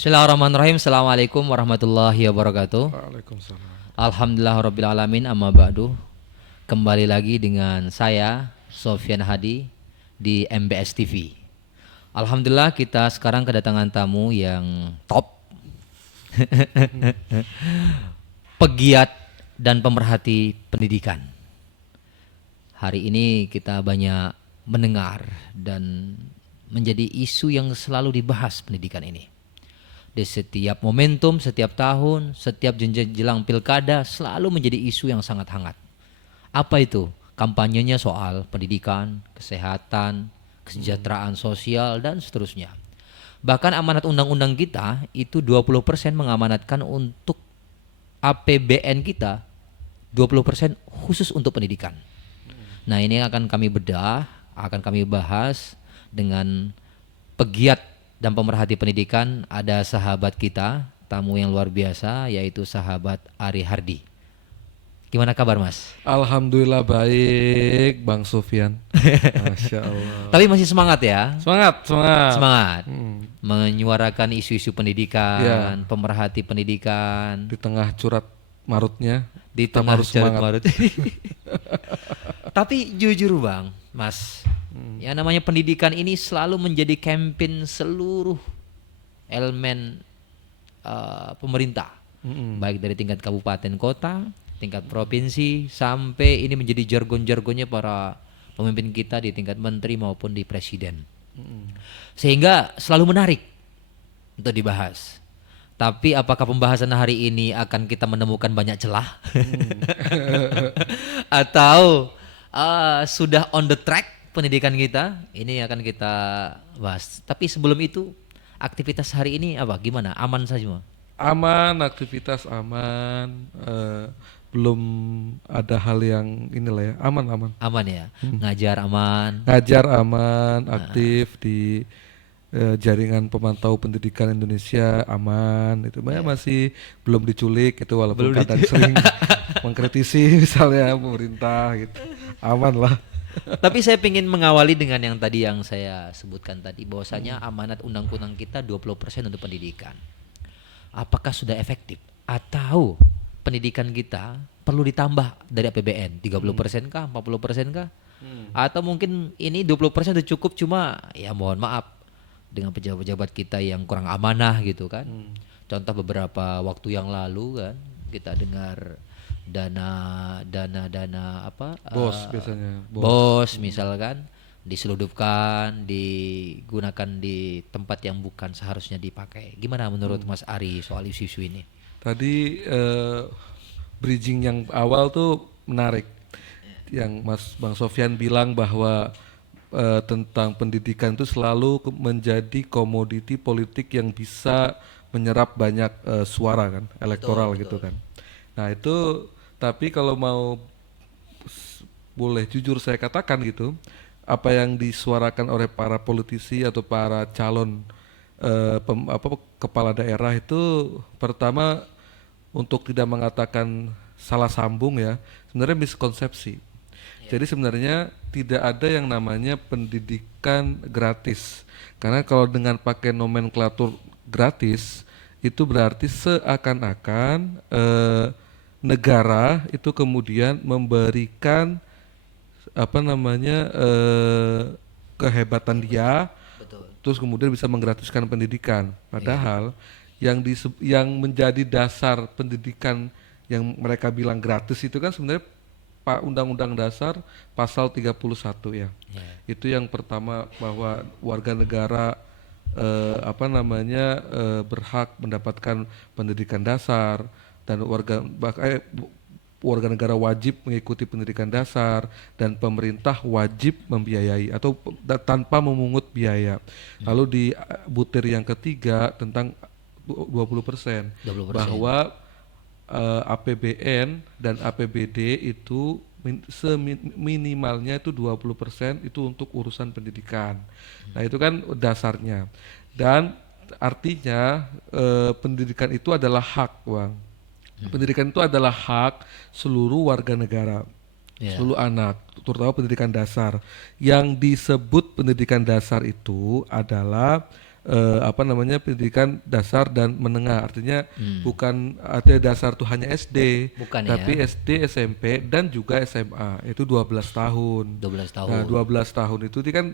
Bismillahirrahmanirrahim. Assalamualaikum warahmatullahi wabarakatuh. Waalaikumsalam. Alhamdulillahirabbil alamin amma ba'du. Kembali lagi dengan saya Sofyan Hadi di MBS TV. Alhamdulillah kita sekarang kedatangan tamu yang top. Pegiat dan pemerhati pendidikan. Hari ini kita banyak mendengar dan menjadi isu yang selalu dibahas pendidikan ini. Di setiap momentum, setiap tahun, setiap jelang pilkada selalu menjadi isu yang sangat hangat. Apa itu? Kampanyenya soal pendidikan, kesehatan, kesejahteraan sosial dan seterusnya. Bahkan amanat undang-undang kita itu 20% mengamanatkan untuk APBN kita 20% khusus untuk pendidikan. Nah, ini akan kami bedah, akan kami bahas dengan pegiat dan pemerhati pendidikan. Ada sahabat kita, tamu yang luar biasa, yaitu sahabat Ari Hardi. Gimana kabar Mas? Alhamdulillah baik, Bang Sofyan. Masya Allah. Tapi masih semangat ya? Semangat, semangat. Semangat. Hmm. Menyuarakan isu-isu pendidikan, Ya. pemerhati pendidikan. Di tengah curat marutnya, Di kita tengah harus carut semangat. marut. Tapi jujur Bang, Mas, yang namanya pendidikan ini selalu menjadi campaign seluruh elemen pemerintah, baik dari tingkat kabupaten kota, tingkat provinsi, sampai ini menjadi jargon-jargonnya para pemimpin kita di tingkat menteri maupun di presiden. Sehingga selalu menarik untuk dibahas. Tapi apakah pembahasan hari ini akan kita menemukan banyak celah? Atau sudah on the track pendidikan kita? Ini akan kita bahas. Tapi sebelum itu, aktivitas hari ini apa? Gimana? Aman saja semua? Aman, aktivitas aman. Belum ada hal yang inilah ya, aman-aman. Aman ya? Ngajar aman? Ngajar aman, aktif di jaringan pemantau pendidikan Indonesia aman. Itu masih belum diculik itu, walaupun kadang sering mengkritisi misalnya pemerintah gitu. Aman lah. Tapi saya ingin mengawali dengan yang tadi yang saya sebutkan tadi, bahwasanya amanat undang-undang kita 20% untuk pendidikan. Apakah sudah efektif? Atau pendidikan kita perlu ditambah dari APBN 30% kah, 40% kah? Atau mungkin ini 20% sudah cukup, cuma ya mohon maaf dengan pejabat-pejabat kita yang kurang amanah gitu kan. Contoh beberapa waktu yang lalu kan kita dengar dana apa Bos biasanya, bos misalkan diseludupkan, digunakan di tempat yang bukan seharusnya dipakai. Gimana menurut Mas Ari soal isu-isu ini? Tadi bridging yang awal tuh menarik. Yang Bang Sofyan bilang bahwa tentang pendidikan itu selalu menjadi komoditi politik yang bisa menyerap banyak suara kan, elektoral gitu kan. Nah itu, tapi kalau mau boleh jujur saya katakan gitu, apa yang disuarakan oleh para politisi atau para calon kepala daerah itu, pertama untuk tidak mengatakan salah sambung ya, sebenarnya miskonsepsi. Jadi sebenarnya tidak ada yang namanya pendidikan gratis. Karena kalau dengan pakai nomenklatur gratis, itu berarti seakan-akan negara itu kemudian memberikan apa namanya kehebatan dia, terus kemudian bisa menggratiskan pendidikan. Padahal yang menjadi dasar pendidikan yang mereka bilang gratis itu kan sebenarnya Undang-Undang Dasar pasal 31 ya. Itu yang pertama, bahwa warga negara berhak mendapatkan pendidikan dasar, dan warga negara wajib mengikuti pendidikan dasar, dan pemerintah wajib membiayai atau tanpa memungut biaya. Lalu di butir yang ketiga tentang 20%, 20%. bahwa APBN dan APBD itu seminimalnya itu 20% itu untuk urusan pendidikan. Nah, itu kan dasarnya. Dan artinya pendidikan itu adalah hak, Bang. Pendidikan itu adalah hak seluruh warga negara. Seluruh anak, terutama pendidikan dasar. Yang disebut pendidikan dasar itu adalah apa namanya pendidikan dasar dan menengah. Artinya bukan artinya dasar tuh hanya SD, Bukan tapi ya, SD, SMP dan juga SMA. Itu 12 tahun. 12 Nah, tahun. 12 tahun itu kan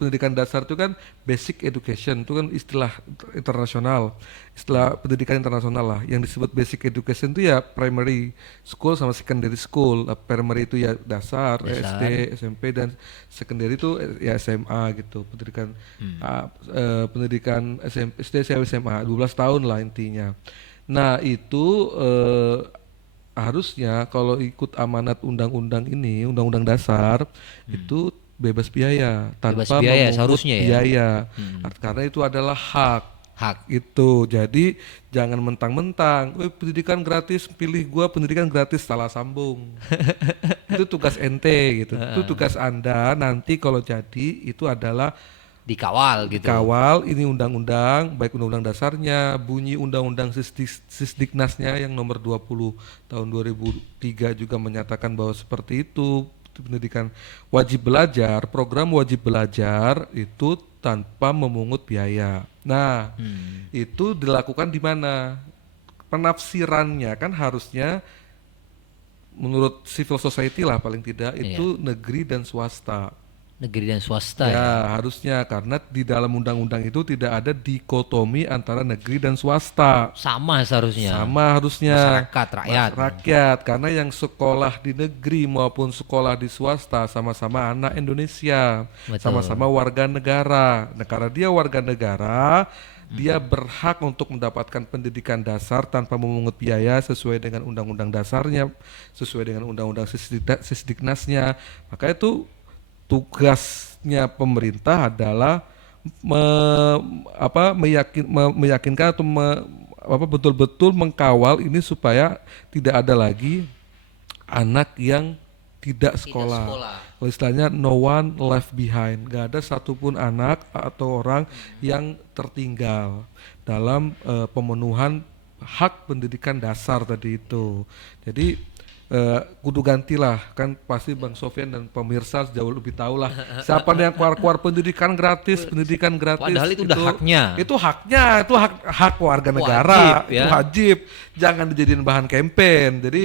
pendidikan dasar itu kan basic education, itu kan istilah internasional. Istilah pendidikan internasional lah. Yang disebut basic education itu ya primary school sama secondary school. Primary itu ya dasar, SD, SMP dan secondary itu ya SMA gitu. Pendidikan pendidikan SD, SMA 12 tahun lah intinya. Nah, itu harusnya kalau ikut amanat undang-undang ini, undang-undang dasar itu bebas biaya Bebas tanpa biaya memungut seharusnya ya. biaya. Karena itu adalah hak Hak. itu. Jadi jangan mentang-mentang, pendidikan gratis, pilih gua pendidikan gratis, salah sambung. Itu tugas ente gitu. Itu tugas Anda nanti kalau jadi itu adalah Dikawal gitu. kawal ini undang-undang, baik undang-undang dasarnya, bunyi undang-undang Sisdiknasnya yang nomor 20 tahun 2003 juga menyatakan bahwa seperti itu. Pendidikan wajib belajar, program wajib belajar itu tanpa memungut biaya. Nah, itu dilakukan di mana? Penafsirannya kan harusnya menurut civil society lah paling tidak itu negeri dan swasta. Negeri dan swasta ya. Ya, harusnya karena di dalam undang-undang itu tidak ada dikotomi antara negeri dan swasta. Sama seharusnya. Sama harusnya Masyarakat, rakyat. rakyat, karena yang sekolah di negeri maupun sekolah di swasta sama-sama anak Indonesia, Betul. sama-sama warga negara. Nah, karena dia warga negara, dia berhak untuk mendapatkan pendidikan dasar tanpa memungut biaya sesuai dengan undang-undang dasarnya, sesuai dengan undang-undang Sisdiknasnya. Maka itu tugasnya pemerintah adalah meyakinkan atau betul-betul mengkawal ini supaya tidak ada lagi anak yang tidak sekolah. Kalau istilahnya no one left behind, gak ada satupun anak atau orang yang tertinggal dalam pemenuhan hak pendidikan dasar tadi itu. Jadi kudu gantilah, kan pasti Bang Sofyan dan pemirsa jauh lebih tahu lah siapa yang keluar pendidikan gratis Padahal itu udah haknya. itu hak warga negara. Wajib, ya. Itu wajib, jangan dijadiin bahan campaign. Jadi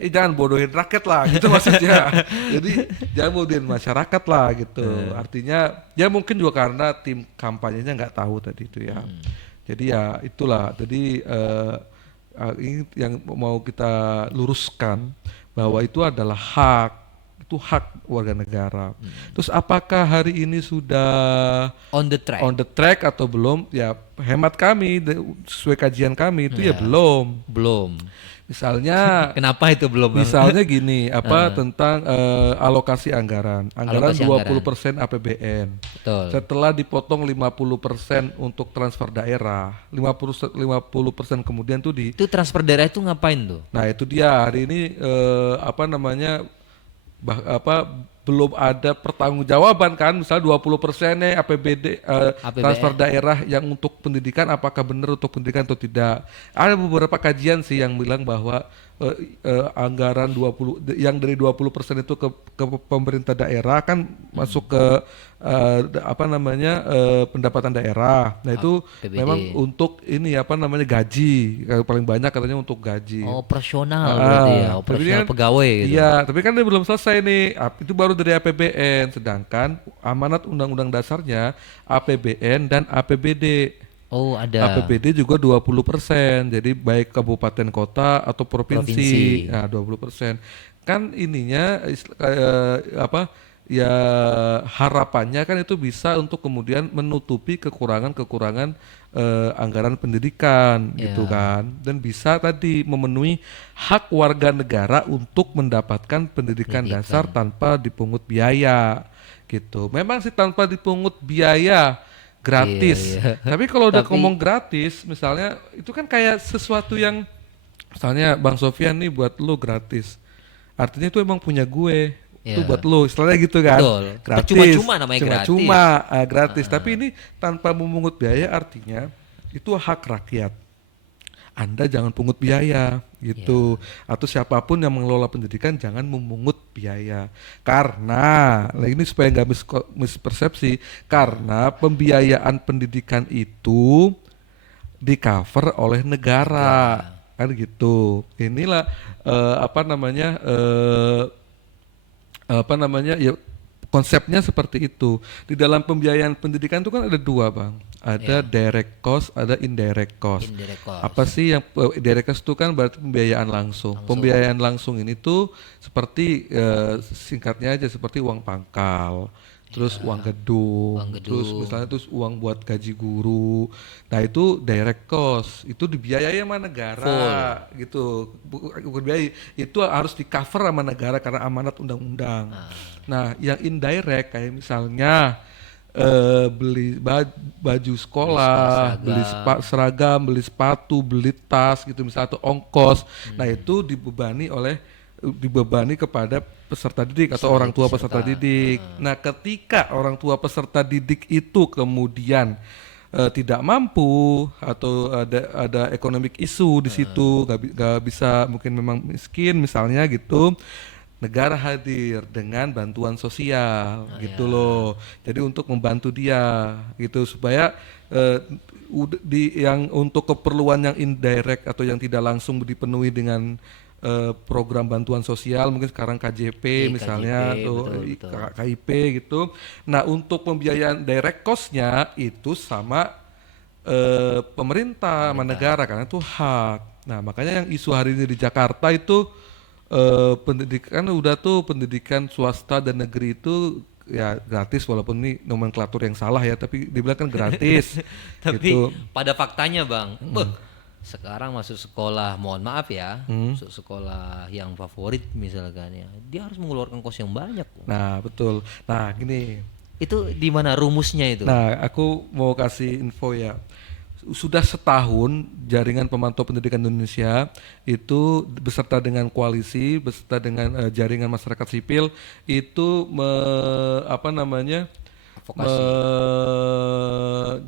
Iya. jangan bodohin rakyat lah gitu maksudnya. Jadi jangan bodohin masyarakat lah gitu. Artinya ya mungkin juga karena tim kampanyenya nggak tahu tadi itu ya. Jadi ya itulah. Jadi ini yang mau kita luruskan bahwa itu adalah hak warga negara. Terus apakah hari ini sudah On the track. atau belum? Ya hemat kami sesuai kajian kami itu ya belum. Belum. Misalnya Kenapa itu belum? misalnya gini, tentang alokasi anggaran. Anggaran Alokasi 20% APBN. Betul. Setelah dipotong 50% untuk transfer daerah, 50% kemudian tuh Itu transfer daerah itu ngapain tuh? nah itu dia hari ini belum ada pertanggungjawaban kan, misalnya 20% nih APBD APBN. transfer daerah yang untuk pendidikan apakah benar untuk pendidikan atau tidak. Ada beberapa kajian sih yang bilang bahwa anggaran 20 yang dari 20% itu ke pemerintah daerah kan masuk ke pendapatan daerah. Nah, itu APBD. memang untuk ini gaji. Paling banyak katanya untuk gaji. Oh, operasional berarti ya, Tapi operasional kan- pegawai gitu. Iya, tapi kan dia belum selesai nih. Itu baru dari APBN, sedangkan amanat undang-undang dasarnya APBN dan APBD. Oh, ada. APBD juga 20%. Jadi baik kabupaten kota atau provinsi. Provinsi. Nah, 20%. Kan ininya ya harapannya kan itu bisa untuk kemudian menutupi kekurangan-kekurangan anggaran pendidikan gitu kan, dan bisa tadi memenuhi hak warga negara untuk mendapatkan pendidikan dasar tanpa dipungut biaya gitu. Memang sih tanpa dipungut biaya gratis. Iya. Tapi kalau udah ngomong gratis, misalnya itu kan kayak sesuatu yang misalnya Bang Sofyan nih buat lu gratis. Artinya itu emang punya gue. Itu buat lu, istilahnya gitu kan. Betul. Gratis. Cuma-cuma namanya Cuma-cuma, gratis. Tapi ini tanpa memungut biaya artinya itu hak rakyat. Anda jangan pungut biaya gitu. Atau siapapun yang mengelola pendidikan jangan memungut biaya. Karena, nah ini supaya nggak mispersepsi, karena pembiayaan pendidikan itu di cover oleh negara Negara. kan gitu. Inilah apa namanya ya, konsepnya seperti itu. Di dalam pembiayaan pendidikan itu kan ada dua, Bang. Ada Ya, direct cost, ada indirect cost. indirect Apa cost. sih yang direct cost itu kan berarti pembiayaan langsung. Langsung. Pembiayaan langsung ini tuh seperti singkatnya aja seperti uang pangkal, terus uang Uang gedung, terus gedung. misalnya terus uang buat gaji guru. Nah, itu direct cost. Itu dibiayai sama Full. negara gitu. Bukan biaya, itu harus di cover sama negara karena amanat undang-undang. Nah, yang indirect kayak misalnya beli baju Beli sekolah sekolah, beli seragam. seragam, beli sepatu, beli tas gitu misalnya atau ongkos. Nah, Hmm. itu dibebani kepada peserta didik atau orang tua peserta Peserta. didik. Nah, ketika orang tua peserta didik itu kemudian tidak mampu atau ada economic issue di situ, gak bisa, mungkin memang miskin misalnya gitu, negara hadir dengan bantuan sosial gitu loh. Jadi untuk membantu dia gitu supaya yang untuk keperluan yang indirect atau yang tidak langsung dipenuhi dengan program bantuan sosial, mungkin sekarang KJP Iya, KJP, misalnya atau betul betul. KIP gitu. Nah, untuk pembiayaan direct cost-nya itu sama pemerintah sama Pemerintah. negara karena itu hak. Nah, makanya yang isu hari ini di Jakarta itu pendidikan udah tuh, pendidikan swasta dan negeri itu ya gratis, walaupun ini nomenklatur yang salah ya, tapi dibilang kan gratis Tapi gitu. pada faktanya bang, sekarang masuk sekolah, mohon maaf ya, masuk sekolah yang favorit misalkan ya, dia harus mengeluarkan kos yang banyak. Nah, betul. Nah, gini. Itu di mana rumusnya itu? Nah, aku mau kasih info ya. Sudah setahun Jaringan Pemantau Pendidikan Indonesia itu beserta dengan koalisi, beserta dengan jaringan masyarakat sipil itu apa namanya? Advokasi,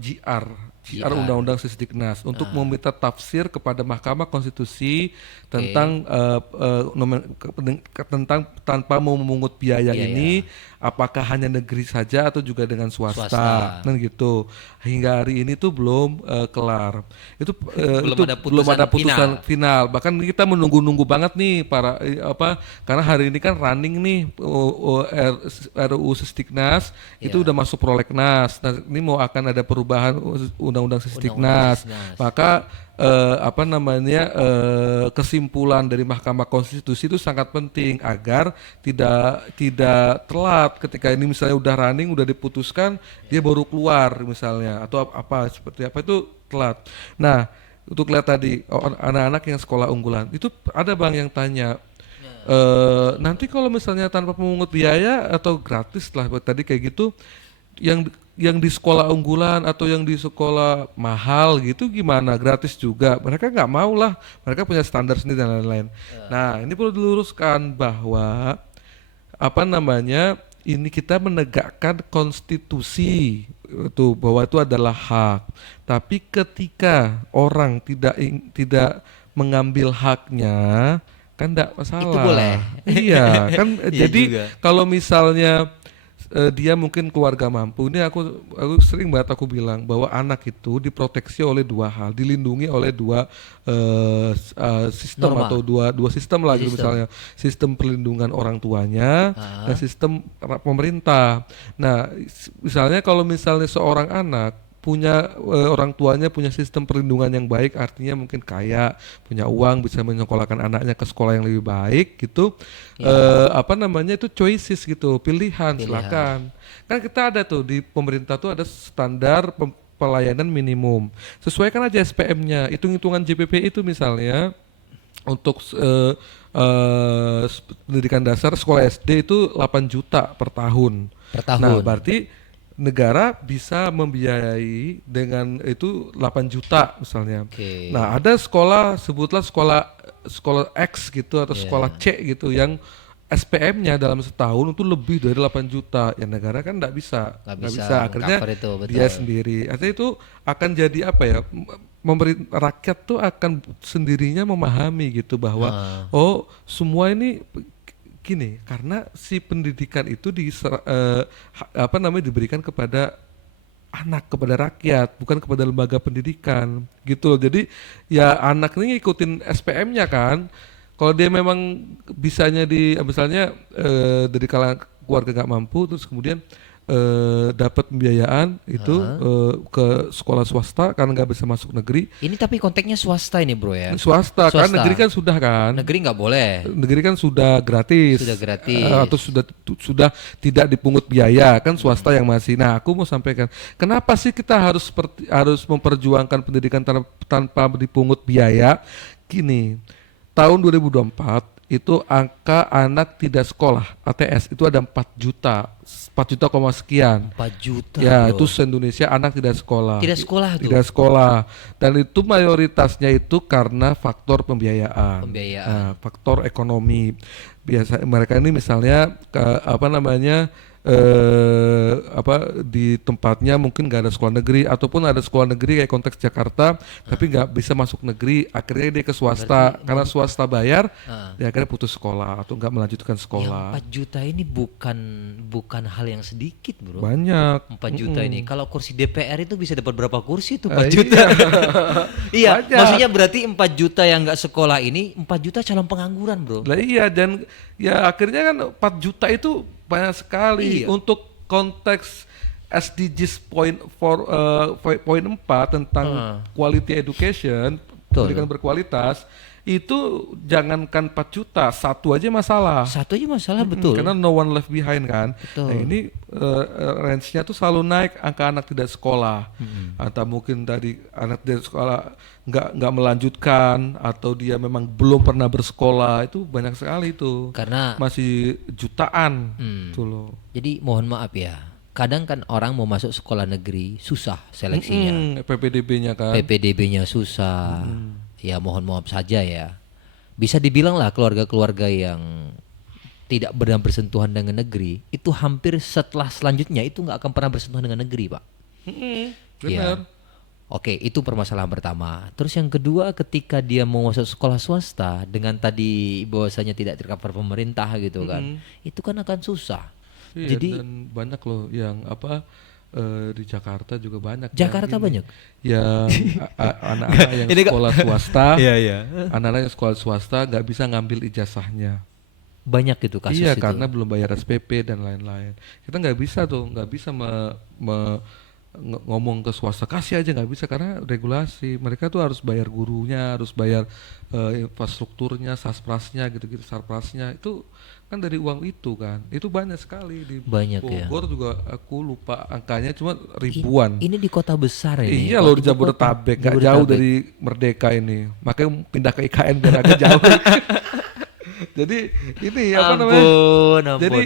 GR JR. Undang-Undang Sisdiknas untuk meminta tafsir kepada Mahkamah Konstitusi tentang Oke, tentang tanpa mau memungut biaya ini, biaya apakah hanya negeri saja atau juga dengan swasta, swasta. kan gitu. Hingga hari ini tuh belum kelar. Belum Itu ada belum putusan ada putusan final. final. Bahkan kita menunggu-nunggu banget nih para karena hari ini kan running nih RUU Sisdiknas itu udah Ya, masuk prolegnas. Nah, ini mau akan ada perubahan undang-undang undang-undang Sisdiknas. Sisnas. Maka kesimpulan dari Mahkamah Konstitusi itu sangat penting agar tidak tidak telat ketika ini misalnya udah running, udah diputuskan, dia baru keluar misalnya atau apa seperti apa, itu telat. Nah, untuk lihat tadi anak-anak yang sekolah unggulan itu ada bang yang tanya, nanti kalau misalnya tanpa memungut biaya atau gratis lah tadi kayak gitu, yang di sekolah unggulan atau yang di sekolah mahal gitu gimana, gratis juga? Mereka nggak mau lah, mereka punya standar sendiri dan lain-lain. Nah, ini perlu diluruskan bahwa apa namanya, ini kita menegakkan konstitusi itu bahwa itu adalah hak. Tapi ketika orang tidak mengambil haknya, kan tidak Itu boleh. masalah. Iya, kan Iya jadi juga. kalau misalnya dia mungkin keluarga mampu, ini aku sering banget aku bilang bahwa anak itu diproteksi oleh dua hal, dilindungi oleh dua sistem atau Norma, dua sistem lah gitu, sistem. misalnya sistem perlindungan orang tuanya dan Ah, sistem pemerintah. Nah, misalnya kalau misalnya seorang anak punya orang tuanya punya sistem perlindungan yang baik, artinya mungkin kaya, punya uang, bisa menyekolahkan anaknya ke sekolah yang lebih baik gitu, ya, apa namanya itu choices gitu, pilihan, pilihan. silakan. Kan kita ada tuh di pemerintah tuh ada standar pelayanan minimum, sesuaikan aja SPM-nya, hitung-hitungan JPP itu misalnya untuk pendidikan dasar sekolah SD itu 8 juta per tahun. Per Nah, tahun. berarti negara bisa membiayai dengan itu 8 juta misalnya. Oke. Nah, ada sekolah, sebutlah sekolah sekolah X gitu atau sekolah Ya. C gitu yang SPM-nya dalam setahun itu lebih dari 8 juta. Ya negara kan Nggak nggak bisa bisa. Akhirnya cover itu, dia betul. sendiri. Artinya itu akan jadi apa ya? Memberi rakyat tuh akan sendirinya memahami gitu bahwa Heeh. oh semua ini gini karena si pendidikan itu apa namanya diberikan kepada anak kepada rakyat bukan kepada lembaga pendidikan gitu loh. Jadi ya anak ini ngikutin SPM-nya kan. Kalau dia memang bisanya misalnya dari kalangan keluarga nggak mampu terus kemudian dapat pembiayaan itu Heeh. ke sekolah swasta karena nggak bisa masuk negeri. Ini tapi konteksnya swasta ini bro ya. Swasta kan negeri Swasta. kan sudah kan. Negeri nggak boleh. Negeri kan sudah Sudah gratis atau gratis. sudah tidak dipungut biaya kan swasta yang masih. Nah, aku mau sampaikan, kenapa sih kita harus memperjuangkan pendidikan tanpa dipungut biaya? Gini, tahun 2024 itu angka anak tidak sekolah ATS itu ada 4 juta, 4 juta koma sekian. 4 juta Ya, bro. itu se-Indonesia anak tidak sekolah. Tidak sekolah tuh. Tidak sekolah. Dan itu mayoritasnya itu karena faktor pembiayaan. Pembiayaan. Nah, faktor ekonomi. Biasa mereka ini misalnya apa namanya di tempatnya mungkin nggak ada sekolah negeri ataupun ada sekolah negeri kayak konteks Jakarta tapi nggak bisa masuk negeri akhirnya dia ke swasta karena swasta bayar Ah. dia akhirnya putus sekolah atau nggak melanjutkan Yang sekolah 4 juta ini bukan hal yang sedikit bro. banyak. 4 juta ini. Kalau kursi DPR itu bisa dapat berapa kursi tuh 4 Eh, juta? Iya, Banyak. maksudnya berarti 4 juta yang nggak sekolah ini 4 juta calon pengangguran bro. Lah iya dan ya akhirnya kan 4 juta itu banyak sekali Iya. untuk konteks SDGs poin 4 tentang quality education, Betul. pendidikan berkualitas itu jangankan 4 juta, satu aja masalah. Satu aja masalah betul. Karena no one left behind kan. Betul. Nah ini range-nya tuh selalu naik angka anak tidak sekolah. Atau mungkin tadi anak tidak sekolah nggak melanjutkan atau dia memang belum pernah bersekolah itu banyak sekali itu. Karena Masih jutaan tuh loh. jadi mohon maaf ya. Kadang kan orang mau masuk sekolah negeri susah seleksinya. PPDB-nya kan. PPDB-nya susah. Ya mohon maaf saja ya. Bisa dibilang lah keluarga-keluarga yang tidak benar bersentuhan dengan negeri itu hampir selanjutnya itu nggak akan pernah bersentuhan dengan negeri pak. Benar. Ya. Oke, itu permasalahan pertama. Terus yang kedua, ketika dia mau masuk sekolah swasta dengan tadi bahwasanya tidak tercover pemerintah gitu kan, itu kan akan susah. Iya, Jadi dan banyak loh yang di Jakarta juga banyak. Jakarta banyak. Yang anak-anak yang Ini kok- sekolah swasta, iya. anak-anak yang sekolah swasta nggak bisa ngambil ijazahnya. Banyak itu kasus Iya, itu. karena belum bayar SPP dan lain-lain. Kita nggak bisa tuh, nggak bisa ngomong ke swasta kasih aja nggak bisa karena regulasi. Mereka tuh harus bayar gurunya, harus bayar infrastrukturnya, sasprasnya gitu-gitu, sarprasnya itu kan dari uang itu kan. Itu banyak sekali di Banyak ya. Bogor juga aku lupa angkanya cuma ribuan. Ini di kota besar ini. Iya loh di Ibu kota. Jabodetabek, nggak jauh Jabodetabek. dari Merdeka ini. Makanya pindah ke IKN biar agak jauh. Jadi ini apa namanya? Ampun. Jadi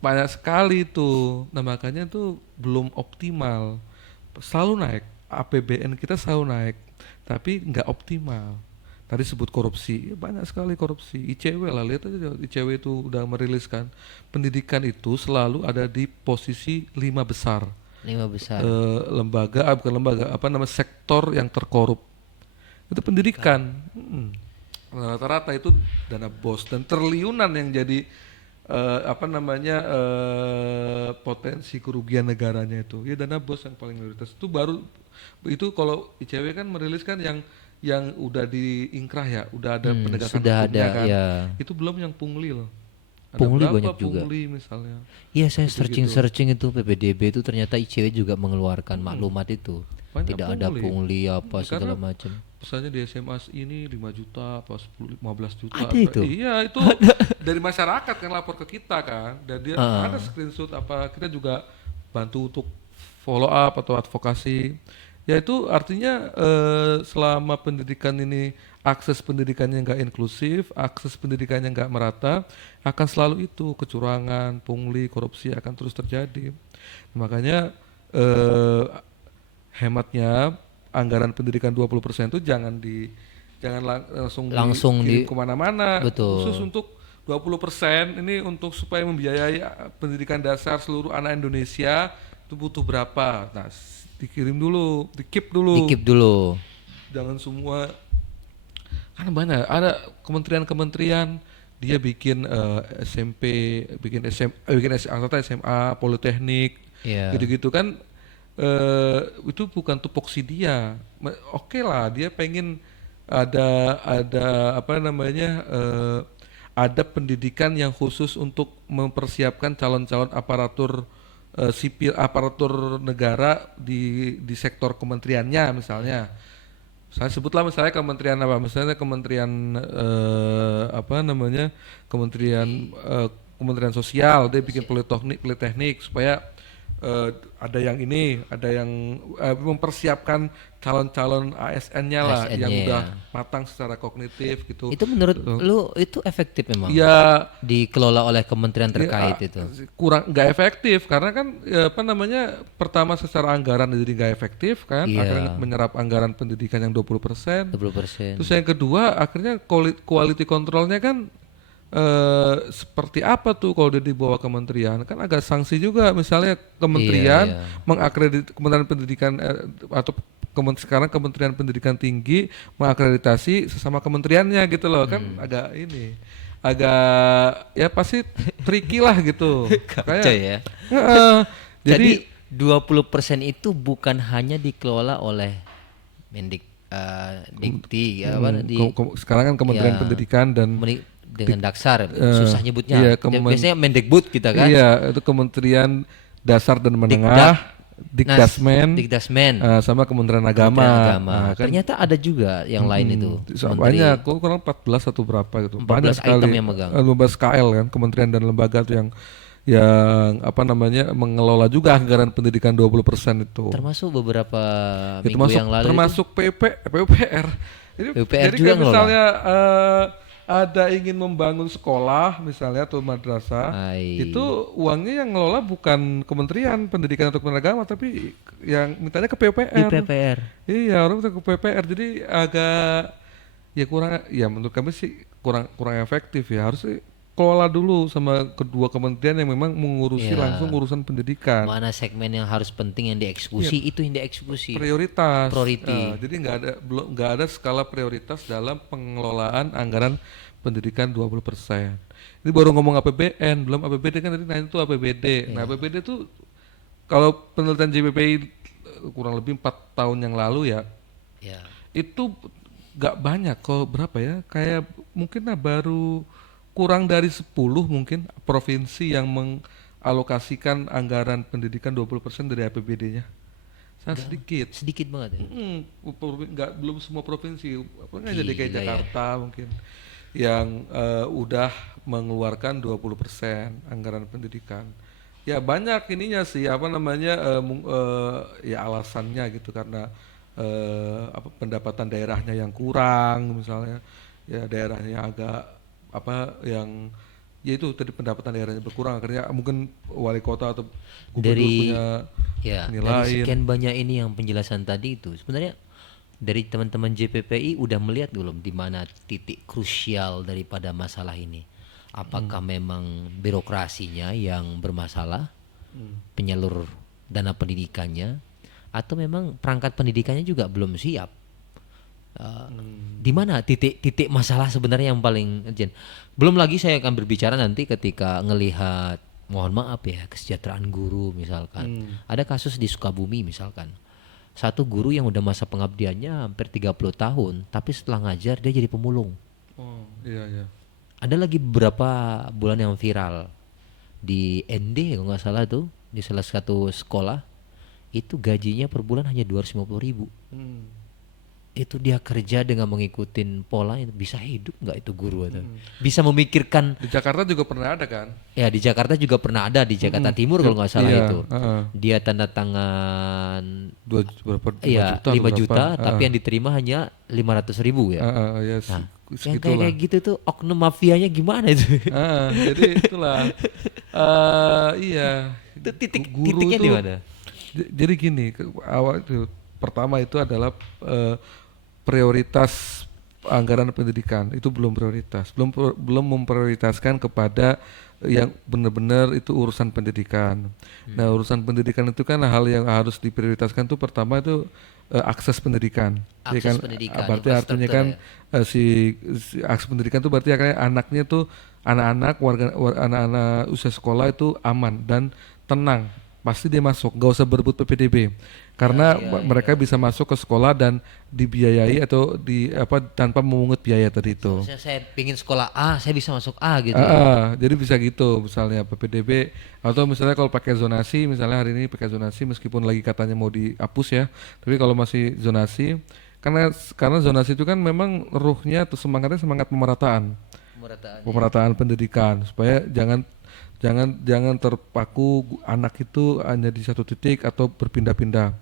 banyak sekali tuh. Nah makanya tuh belum optimal. Selalu naik. APBN kita selalu naik, tapi nggak optimal. Tadi sebut korupsi, ya banyak sekali korupsi. ICW lah, lihat aja ICW itu udah merilis kan. Pendidikan itu selalu ada di posisi 5 besar. 5 besar. Bukan lembaga, apa namanya sektor yang terkorup. Itu pendidikan. Rata-rata itu dana bos dan triliunan yang jadi potensi kerugian negaranya itu. Ya dana bos yang paling mayoritas. Itu kalau ICW kan merilis kan yang udah diingkrah ya, udah ada penegakan sudah hukumnya ada, kan. ya. Itu belum yang pungli loh. Ada Pungli berapa banyak juga. pungli misalnya? Iya, saya Gitu-gitu. searching itu PPDB itu ternyata ICW juga mengeluarkan maklumat itu. Banyak Tidak ada pungli apa segala Karena macam. misalnya di SMA ini 5 juta apa 10 15 juta. Ada itu? Iya, itu dari masyarakat kan lapor ke kita kan. Dan dia ada screenshot apa kita juga bantu untuk follow up atau advokasi. Ya itu artinya selama pendidikan ini akses pendidikannya nggak inklusif, akses pendidikannya nggak merata, akan selalu itu kecurangan, pungli, korupsi akan terus terjadi. Makanya hematnya anggaran pendidikan 20% itu jangan langsung Langsung dikirim kemana-mana, betul. khusus untuk 20% ini untuk supaya membiayai pendidikan dasar seluruh anak Indonesia itu butuh berapa? Nah, dikirim dulu, di-keep dulu. Dikip dulu. Jangan semua, karena banyak ada kementerian-kementerian dia bikin SMP, bikin SMA, bikin SMA, Politeknik, Ya. gitu-gitu kan. Itu bukan tupoksi dia. Oke lah, dia pengen ada apa namanya, ada pendidikan yang khusus untuk mempersiapkan calon-calon aparatur sipil, aparatur negara di sektor kementeriannya misalnya. Saya sebutlah misalnya kementerian apa, misalnya kementerian apa namanya, kementerian sosial, dia bikin politeknik supaya ada yang ini, ada yang mempersiapkan calon-calon ASN-nya lah yang ASN-nya udah ya. matang secara kognitif gitu. Itu menurut lu itu efektif memang Ya, dikelola oleh kementerian terkait itu. kurang nggak efektif karena kan apa namanya, pertama secara anggaran jadi nggak efektif kan, Iya. akhirnya menyerap anggaran pendidikan yang 20%. 20%. Terus yang kedua akhirnya quality controlnya kan seperti apa tuh kalau dia di bawah kementerian, kan agak sanksi juga, misalnya kementerian Iya, iya. mengakredit, Kementerian Pendidikan atau sekarang Kementerian Pendidikan Tinggi mengakreditasi sesama kementeriannya gitu loh, kan agak ini, agak ya pasti tricky lah gitu. Kacau ya. Heeh. Jadi Jadi 20% itu bukan hanya dikelola oleh Mendik Dikti apa sekarang kan Kementerian ya, Pendidikan dan dengan Daksar susah nyebutnya. iya, Biasanya Mendikbud kita kan. iya, itu Kementerian Dasar dan Dikdak. Menengah, Nah, Dikdasmen, Dikdasmen, sama Kementerian Agama. Kementerian Agama. Nah, kan Ternyata ada juga yang lain itu. banyak, kok kurang 14 atau berapa gitu. 14 Banyak sekali. item yang megang. 15 KL kan, kementerian dan lembaga tuh yang apa namanya, mengelola juga anggaran pendidikan 20% itu. Termasuk beberapa Itu minggu yang lalu itu termasuk PUPR. PUPR Jadi juga kayak ngelola. misalnya ada ingin membangun sekolah misalnya atau madrasah, Hai. itu uangnya yang ngelola bukan Kementerian Pendidikan atau Kementerian Agama, tapi yang mintanya ke Di PUPR. PPR. Iya, orang minta ke PUPR, jadi agak ya kurang, ya menurut kami sih kurang kurang efektif ya. Harus kelola dulu sama kedua kementerian yang memang mengurusi Iya. langsung urusan pendidikan. Mana segmen yang harus penting yang dieksekusi itu yang dieksekusi. Prioritas. Priority. Jadi nggak ada skala prioritas dalam pengelolaan anggaran pendidikan 20%. Ini baru ngomong APBN, belum APBD kan tadi, nah itu APBD. Nah, APBD itu kalau penelitian JPPI kurang lebih 4 tahun yang lalu ya, Ya. itu nggak banyak, kok berapa ya? Kayak mungkin baru kurang dari 10 mungkin provinsi yang mengalokasikan anggaran pendidikan 20% dari APBD-nya. Sangat sedikit. Sedikit banget ya. Belum semua provinsi, apa nggak jadi kayak Gila ya. Jakarta mungkin yang udah mengeluarkan 20% anggaran pendidikan. Ya banyak ininya sih, apa namanya, ya alasannya gitu, karena apa, pendapatan daerahnya yang kurang misalnya, ya daerahnya agak apa yang, ya itu tadi pendapatan daerahnya berkurang, akhirnya mungkin wali kota atau gubernur Dari punya ya, ini dari lain. sekian banyak ini yang penjelasan tadi itu sebenarnya dari teman-teman JPPI udah melihat belum di mana titik krusial daripada masalah ini? Apakah memang birokrasinya yang bermasalah, penyalur dana pendidikannya, atau memang perangkat pendidikannya juga belum siap? Di mana titik masalah sebenarnya yang paling urgent? Belum lagi saya akan berbicara nanti ketika ngelihat, mohon maaf ya, kesejahteraan guru misalkan. Ada kasus di Sukabumi misalkan. Satu guru yang udah masa pengabdiannya hampir 30 tahun, tapi setelah ngajar dia jadi pemulung. Oh, iya iya. Ada lagi beberapa bulan yang viral di ND kalau nggak salah tuh, di salah satu sekolah itu gajinya per bulan hanya 250.000. Itu dia kerja dengan mengikutin pola, itu bisa hidup nggak itu guru atau bisa memikirkan. Di Jakarta juga pernah ada kan? Ya di Jakarta juga pernah ada, di Jakarta Timur kalau nggak salah Iya, itu. heeh. Dia tanda tangan Berapa? 5 iya juta 5 atau berapa? juta, tapi yang diterima hanya 500.000 ya. Ya, Nah, yang segitulah. kayak gitu tuh oknum mafianya gimana itu? Jadi itulah. Iya. Itu Guru titiknya itu, di mana? Jadi gini, awal itu pertama itu adalah prioritas anggaran pendidikan itu belum prioritas, belum memprioritaskan kepada yang benar-benar itu urusan pendidikan. Nah, urusan pendidikan itu kan hal yang harus diprioritaskan tuh pertama itu akses pendidikan. Ya Akses kan, pendidikan, berarti artinya infrastruktur kan ya. si akses pendidikan itu berarti kayak anaknya tuh anak-anak usia sekolah itu aman dan tenang, pasti dia masuk, gak usah berebut PPDB karena mereka bisa masuk ke sekolah dan dibiayai atau di apa tanpa memungut biaya tadi itu. Misalnya saya pingin sekolah A, saya bisa masuk A gitu ya. Jadi bisa gitu misalnya PPDB atau misalnya kalau pakai zonasi, misalnya hari ini pakai zonasi meskipun lagi katanya mau dihapus ya, tapi kalau masih zonasi karena zonasi itu kan memang ruhnya atau semangatnya semangat pemerataan Pemerataan. pemerataan pendidikan supaya jangan jangan jangan terpaku anak itu hanya di satu titik atau berpindah-pindah.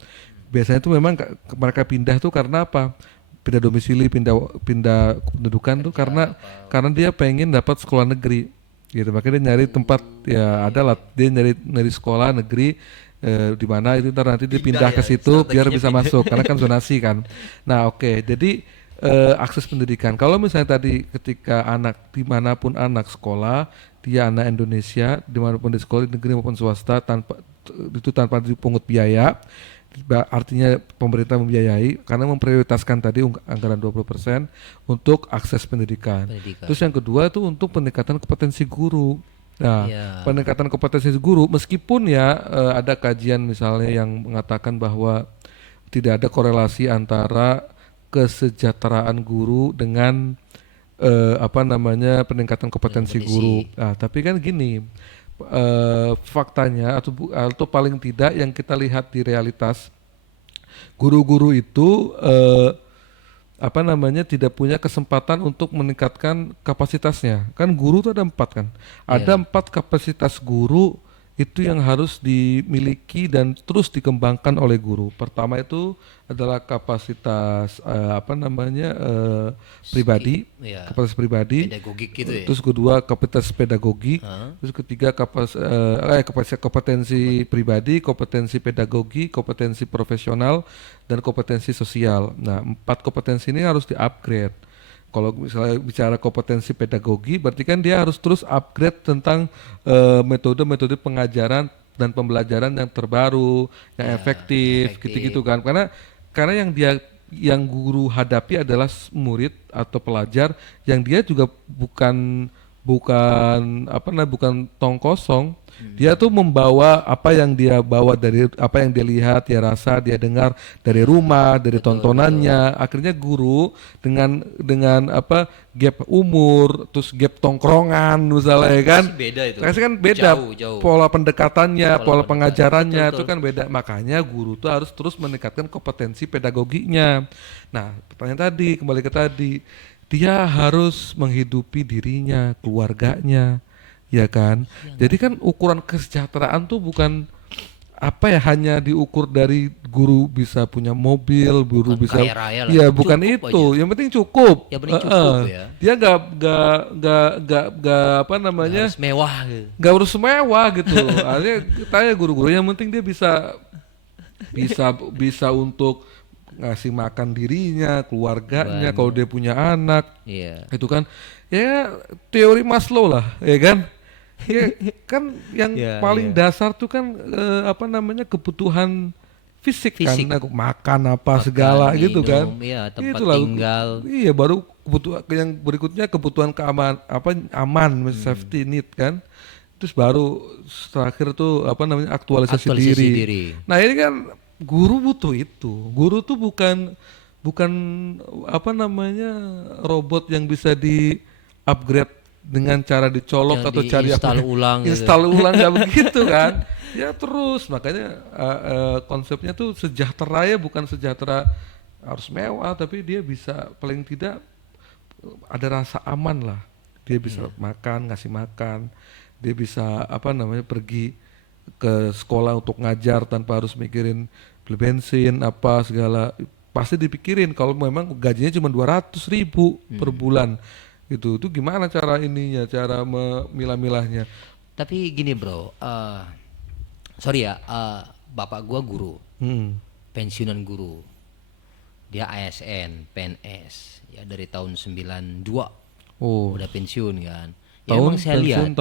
Biasanya itu memang mereka pindah tuh karena apa? Pindah domisili, pindah pindah kependudukan tuh karena dia pengen dapat sekolah negeri gitu. Makanya dia nyari tempat ya adalah dia nyari sekolah negeri di mana itu ntar nanti dia pindah ke situ biar bisa masuk karena kan zonasi kan. Nah, oke. Jadi akses pendidikan. Kalau misalnya tadi ketika anak dimanapun anak sekolah, dia anak Indonesia dimanapun di sekolah di negeri maupun swasta tanpa dipungut biaya, artinya pemerintah membiayai karena memprioritaskan tadi anggaran 20% untuk akses pendidikan. Pendidikan. Terus yang kedua itu untuk peningkatan kompetensi guru. Nah, Iya. peningkatan kompetensi guru meskipun ya ada kajian misalnya yang mengatakan bahwa tidak ada korelasi antara kesejahteraan guru dengan apa namanya peningkatan kompetensi Kondisi. guru. Nah, tapi kan gini, faktanya atau paling tidak yang kita lihat di realitas guru-guru itu apa namanya tidak punya kesempatan untuk meningkatkan kapasitasnya. Kan guru itu ada 4 kan. Ada Iya. 4 kapasitas guru itu yang harus dimiliki dan terus dikembangkan oleh guru. Pertama itu adalah kapasitas apa namanya pribadi, Iya. kapasitas pribadi. Pedagogik gitu ya. Terus kedua kapasitas pedagogik. Hah? Terus ketiga kapasitas kompetensi pribadi, kompetensi pedagogi, kompetensi profesional, dan kompetensi sosial. Nah, 4 kompetensi ini harus di-upgrade. Kalau misalnya bicara kompetensi pedagogi, berarti kan dia harus terus upgrade tentang metode-metode pengajaran dan pembelajaran yang terbaru, yang efektif, gitu-gitu kan. Karena yang guru hadapi adalah murid atau pelajar yang dia juga bukan bukan apa namanya bukan tong kosong. Dia tuh membawa apa yang dia bawa dari apa yang dia lihat, dia rasa, dia dengar dari rumah, dari tontonannya. Akhirnya guru dengan apa gap umur, terus gap tongkrongan misalnya ya kan. Pasti beda itu. Pasti kan beda Jauh. pola pendekatannya, pola pengajarannya Betul, itu kan beda. Makanya guru tuh harus terus meningkatkan kompetensi pedagoginya. Nah, pertanyaan tadi kembali ke tadi, dia harus menghidupi dirinya, keluarganya, ya kan? Jadi kan ukuran kesejahteraan tuh bukan apa ya hanya diukur dari guru bisa punya mobil, guru Bukan bisa, kaya raya lah. ya bukan Cukup itu. aja. Yang penting cukup. Yang penting cukup ya. Dia nggak apa namanya Harus mewah gitu. nggak harus mewah gitu. Artinya tanya guru-guru yang penting dia bisa untuk ngasih makan dirinya, keluarganya, kalau dia punya anak, Iya. itu kan ya teori Maslow lah, ya kan? Ya kan yang Ya, paling ya. dasar tuh kan apa namanya kebutuhan fisik, Fisik. kan, makan apa segala gitu kan. minum, iya, tempat Itulah, tinggal. iya baru kebutuhan yang berikutnya kebutuhan aman, safety need kan. Terus baru terakhir tuh apa namanya aktualisasi diri. Nah ini kan guru butuh itu. Guru tuh bukan bukan apa namanya robot yang bisa di upgrade dengan cara dicolok Yang atau cari di-install ulang gitu. install ulang nggak begitu kan. Ya terus makanya konsepnya tuh sejahtera ya bukan sejahtera harus mewah tapi dia bisa paling tidak ada rasa aman lah. Dia bisa makan, ngasih makan. Dia bisa apa namanya pergi ke sekolah untuk ngajar tanpa harus mikirin beli bensin apa segala. Pasti dipikirin kalau memang gajinya cuma 200.000 per bulan. Itu gimana cara cara memilah-milahnya. Tapi gini bro, sorry ya, bapak gua guru, Hmm. pensiunan guru. Dia ASN, PNS ya dari tahun 92 Oh, udah pensiun kan. Ya tahun emang saya pensiun lihat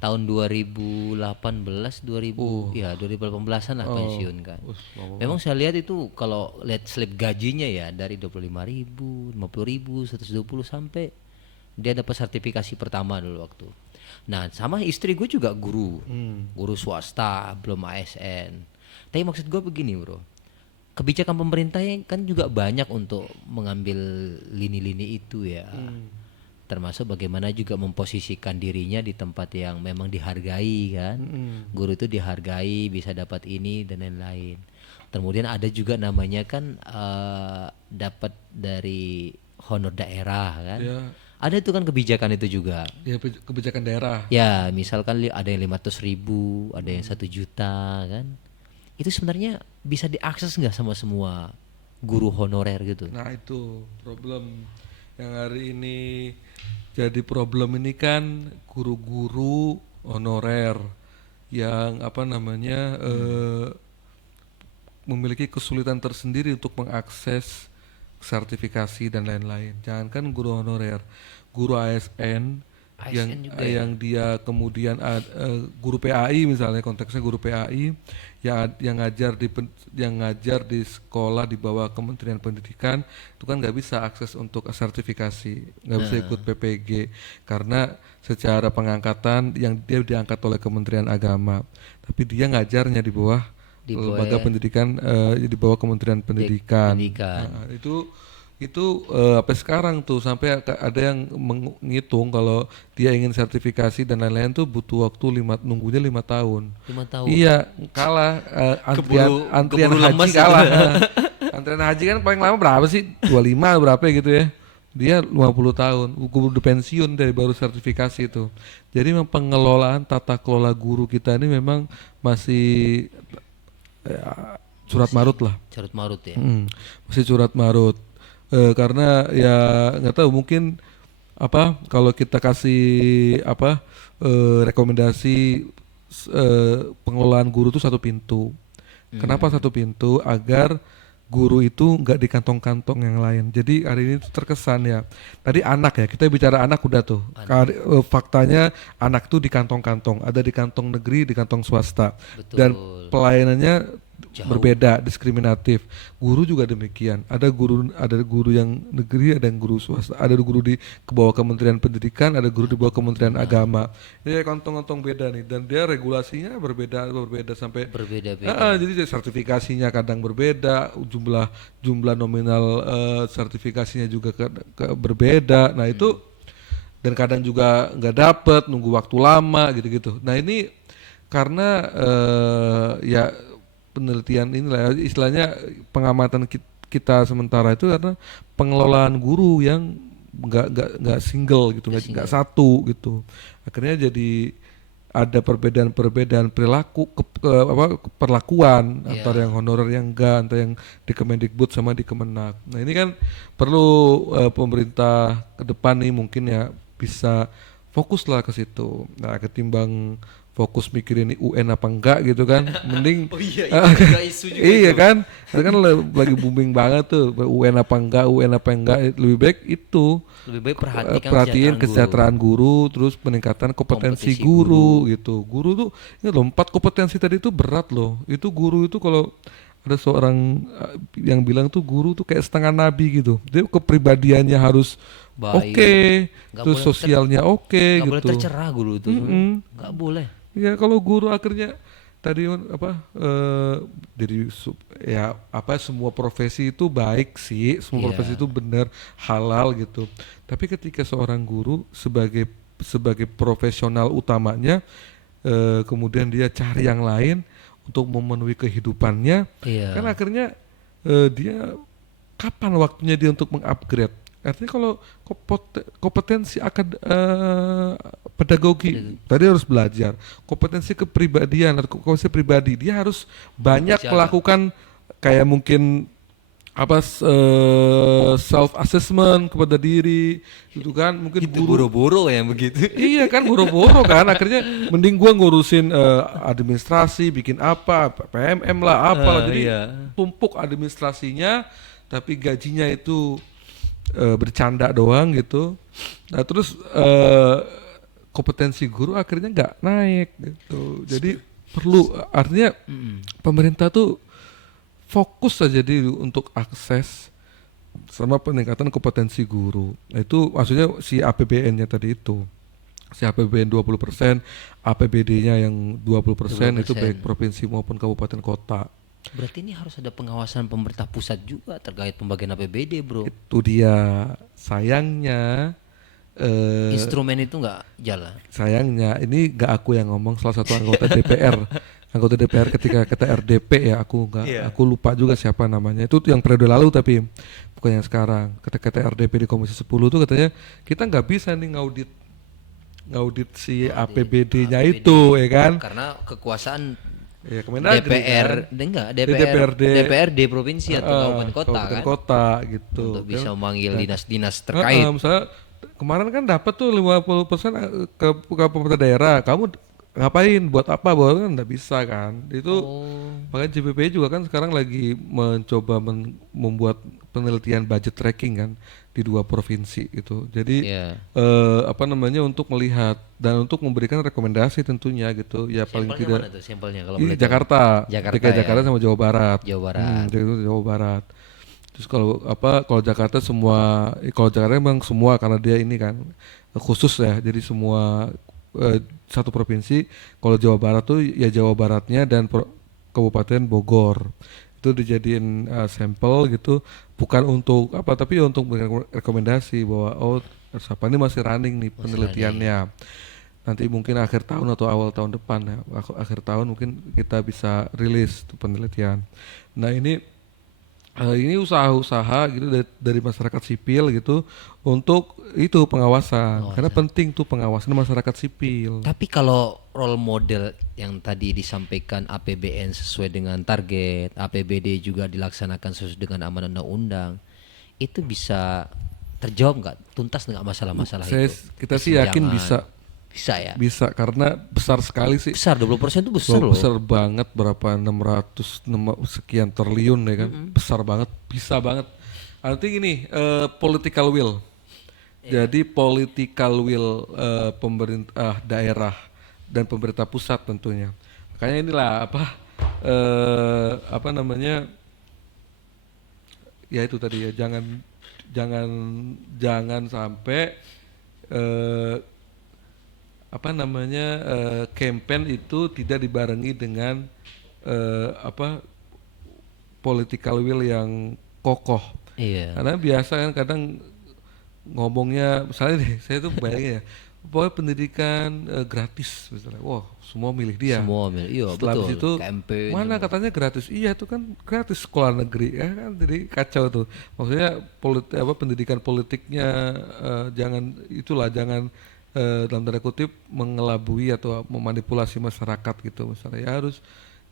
tahun 2018 2000 ya 2018-an lah pensiun kan. lama Memang saya lihat itu kalau lihat slip gajinya ya dari 25.000, 50.000, 120 sampai dia dapat sertifikasi pertama dulu waktu. Nah, sama istri gue juga guru swasta, belum ASN. Tapi maksud gue begini, bro. Kebijakan pemerintah yang kan juga banyak untuk mengambil lini-lini itu ya. Termasuk bagaimana juga memposisikan dirinya di tempat yang memang dihargai kan. Guru itu dihargai, bisa dapat ini dan lain-lain. Kemudian ada juga namanya kan dapat dari honor daerah kan. ya, Ada itu kan kebijakan itu juga. ya kebijakan daerah. Ya, misalkan ada yang 500.000, ada yang 1 juta kan. Itu sebenarnya bisa diakses nggak sama semua guru honorer gitu? Nah itu problem yang hari ini jadi problem ini kan guru-guru honorer yang apa namanya memiliki kesulitan tersendiri untuk mengakses sertifikasi dan lain-lain. Jangankan guru honorer, guru ASN yang ASN juga ya? yang dia kemudian guru PAI misalnya, konteksnya guru PAI yang ngajar di sekolah di bawah Kementerian Pendidikan itu kan nggak bisa akses untuk sertifikasi, nggak bisa ikut PPG karena secara pengangkatan yang dia diangkat oleh Kementerian Agama, tapi dia ngajarnya di bawah Di bawah lembaga pendidikan di bawah Kementerian Pendidikan. pendidikan. Nah, itu sampai sekarang tuh sampai ada yang menghitung kalau dia ingin sertifikasi dan lain-lain tuh butuh waktu nunggunya 5 tahun. 5 tahun. Iya, kalah antrian keburu haji lemes kalah. itu. Antrian haji kan paling lama berapa sih? 25 berapa gitu ya. Dia 50 tahun, keburu pensiun dari baru sertifikasi itu. Jadi memang pengelolaan tata kelola guru kita ini memang masih surat marut lah. Carut marut ya. Masih surat marut. Karena ya nggak tahu mungkin apa kalau kita kasih apa rekomendasi pengelolaan guru itu satu pintu. Kenapa satu pintu? Agar guru itu nggak di kantong-kantong yang lain. Jadi hari ini tuh terkesan ya. Tadi anak ya, kita bicara anak udah tuh. Faktanya anak tuh di kantong-kantong. Ada di kantong negeri, di kantong swasta. Betul. Dan pelayanannya berbeda, diskriminatif. Guru juga demikian. Ada guru yang negeri, ada yang guru swasta, ada guru di bawah Kementerian Pendidikan, ada guru di bawah Kementerian Agama. Ini kantong-kantong beda nih, dan dia regulasinya berbeda sampai Berbeda-beda. jadi sertifikasinya kadang berbeda, jumlah nominal sertifikasinya juga berbeda. Nah itu dan kadang juga nggak dapet, nunggu waktu lama gitu-gitu. Nah ini karena ya penelitian inilah istilahnya pengamatan kita sementara itu karena pengelolaan guru yang nggak single gitu, nggak satu gitu. Akhirnya jadi ada perbedaan perilaku perlakuan antara yang honorer yang enggak, antara yang di Kemendikbud sama di Kemenak. Nah ini kan perlu pemerintah ke depan nih mungkin ya bisa fokuslah ke situ. Nah ketimbang fokus mikirin ini UN apa enggak gitu kan, mending isu juga iya kan, itu kan lagi booming banget tuh UN apa enggak, lebih baik itu Lebih baik perhatiin kesejahteraan guru, terus peningkatan kompetensi guru gitu. Guru tuh ini loh 4 kompetensi tadi tuh berat loh. Itu guru itu kalau ada seorang yang bilang tuh guru tuh kayak setengah nabi gitu. Dia kepribadiannya harus oke, terus sosialnya oke gitu. Nggak boleh tercerah guru itu, nggak boleh. Ya kalau guru akhirnya tadi apa dari ya apa semua profesi itu baik sih, semua profesi itu benar halal gitu. Tapi ketika seorang guru sebagai profesional utamanya kemudian dia cari yang lain untuk memenuhi kehidupannya, kan akhirnya dia kapan waktunya dia untuk mengupgrade? Artinya kalau kompetensi pedagogi tadi harus belajar, kompetensi kepribadian atau kompetensi pribadi dia harus banyak melakukan kayak mungkin apa self assessment kepada diri gitu kan, mungkin itu boro-boro ya begitu. Iya kan boro-boro kan, akhirnya mending gua ngurusin administrasi, bikin apa PMM lah apalah, jadi tumpuk administrasinya tapi gajinya itu bercanda doang gitu. Nah terus kompetensi guru akhirnya nggak naik gitu. Jadi perlu artinya pemerintah tuh fokus saja untuk akses sama peningkatan kompetensi guru. Nah, itu maksudnya si APBN-nya tadi itu. Si APBN 20%, APBD-nya yang 20% itu 20%. baik provinsi maupun kabupaten kota. Berarti ini harus ada pengawasan pemerintah pusat juga terkait pembagian APBD, bro. Itu dia sayangnya Instrumen itu nggak jalan. sayangnya ini gak aku yang ngomong, salah satu anggota DPR. Anggota DPR ketika kita RDP ya, aku lupa juga siapa namanya. Itu yang periode lalu tapi bukan yang sekarang. Ketika kita RDP di Komisi 10 tuh katanya kita nggak bisa nih ngaudit si APBD-nya itu ya kan. Karena kekuasaan Ya Kemendagri DPR, kan. enggak, Di DPRD, DPRD provinsi atau kabupaten kota kabupaten kan, kota gitu. untuk bisa Kan. memanggil dinas-dinas terkait. Misalnya kemarin kan dapat tuh 50% ke pemerintah daerah. Kamu ngapain? Buat apa? Bahwa kan nggak bisa kan. Itu Oh, makanya JPP juga kan sekarang lagi mencoba membuat penelitian budget tracking kan di 2 provinsi gitu. Jadi ya. apa namanya untuk melihat dan untuk memberikan rekomendasi tentunya gitu. Ya paling Sampelnya tidak mana tuh sampelnya kalau di boleh tahu? Jakarta, Jakarta DKI ya. Jakarta sama Jawa Barat. Jawa Barat. Jawa Barat. Terus kalau Jakarta kalau Jakarta emang semua karena dia ini kan khusus ya. Jadi semua satu provinsi. Kalau Jawa Barat tuh ya Jawa Baratnya dan Kabupaten Bogor. Itu dijadiin sampel gitu, bukan untuk apa tapi untuk memberikan rekomendasi bahwa siapa ini masih running nih penelitiannya. Nanti mungkin akhir tahun atau awal tahun depan ya. Akhir tahun mungkin kita bisa rilis tuh penelitian. Nah, ini usaha-usaha gitu dari masyarakat sipil gitu untuk itu pengawasan. Karena penting tuh pengawasan masyarakat sipil. Tapi kalau role model yang tadi disampaikan APBN sesuai dengan target, APBD juga dilaksanakan sesuai dengan amanat undang-undang, itu bisa terjawab nggak? Tuntas nggak masalah-masalah itu? Kita sih yakin Kesenjangan. bisa. Bisa ya? Bisa karena besar sekali sih. Besar, 20% itu besar loh. Besar banget, berapa 600 sekian triliun ya kan. Besar banget, bisa banget. Artinya gini, political will. Jadi political will pemerintah daerah dan pemerintah pusat tentunya. Makanya inilah apa namanya? Ya itu tadi ya, jangan jangan sampai apa namanya campaign itu tidak dibarengi dengan political will yang kokoh. Iya. Karena biasa kan kadang ngomongnya misalnya nih, saya tuh bayangin ya, pokoknya pendidikan gratis misalnya, wah semua milih dia. Semua iya Setelah betul. itu KMP mana juga. katanya gratis, iya itu kan gratis sekolah negeri ya kan, jadi kacau tuh. Maksudnya pendidikan politiknya jangan dalam tanda kutip mengelabui atau memanipulasi masyarakat gitu misalnya.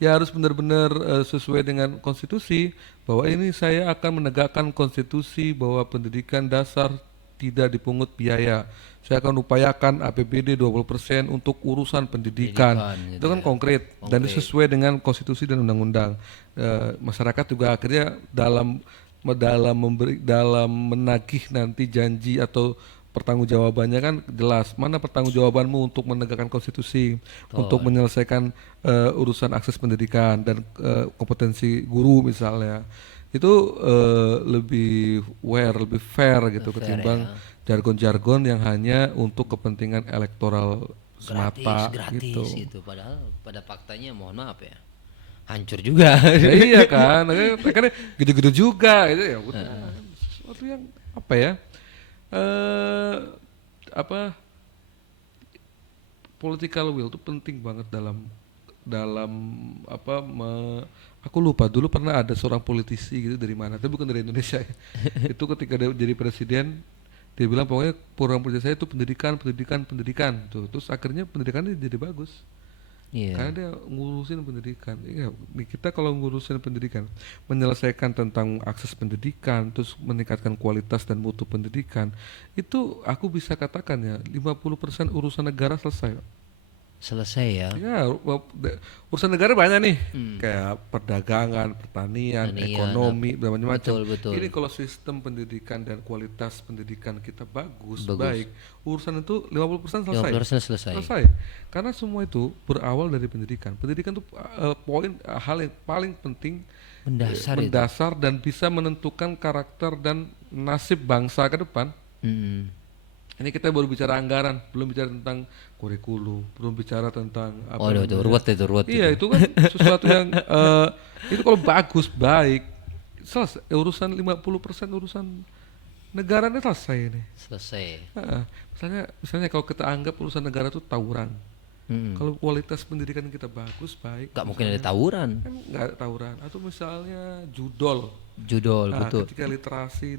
Ya harus benar-benar sesuai dengan konstitusi bahwa ini saya akan menegakkan konstitusi bahwa pendidikan dasar tidak dipungut biaya. Saya akan upayakan APBD 20% untuk urusan pendidikan. Pendidikan Itu gitu kan ya. konkret dan sesuai dengan konstitusi dan undang-undang. Masyarakat juga akhirnya dalam menagih nanti janji atau pertanggungjawabannya kan jelas. Mana pertanggungjawabanmu untuk menegakkan konstitusi, untuk menyelesaikan urusan akses pendidikan dan kompetensi guru misalnya. Itu lebih lebih fair gitu ketimbang jargon-jargon yang hanya untuk kepentingan elektoral semata Gratis gitu. gitu. Padahal pada faktanya mohon maaf ya, hancur juga. Ya, iya kan, karena gitu-gitu juga itu ya. Sesuatu yang apa ya? Apa political will itu penting banget dalam aku lupa dulu pernah ada seorang politisi gitu dari mana, tapi bukan dari Indonesia ya. Itu ketika dia jadi presiden dia bilang pokoknya program kerja saya itu pendidikan tuh, terus akhirnya pendidikannya jadi bagus. Iya. Karena dia ngurusin pendidikan. Ya, kita kalau ngurusin pendidikan, menyelesaikan tentang akses pendidikan, terus meningkatkan kualitas dan mutu pendidikan, itu aku bisa katakan ya 50% urusan negara selesai. Selesai ya. Ya, urusan negara banyak nih, kayak perdagangan, pertanian, Pertanian, ekonomi, dan macam-macam. betul. Ini kalau sistem pendidikan dan kualitas pendidikan kita bagus, Bagus. baik, urusan itu 50% selesai. 50% selesai. Selesai. Karena semua itu berawal dari pendidikan. Pendidikan itu hal yang paling penting, Mendasar itu. mendasar dan bisa menentukan karakter dan nasib bangsa ke depan. Mm. Ini kita baru bicara anggaran, belum bicara tentang kurikulum, belum bicara tentang apa Waduh, itu namanya. ruwet Iya, itu kan sesuatu yang itu kalau bagus, baik, selesai. Urusan 50% urusan negaranya selesai ini. Selesai. Misalnya kalau kita anggap urusan negara itu tawuran. Mm. Kalau kualitas pendidikan kita bagus, baik, Gak mungkin ada tawuran. kan nggak ada tawuran. Atau misalnya judol. Judol, betul. Ketika literasi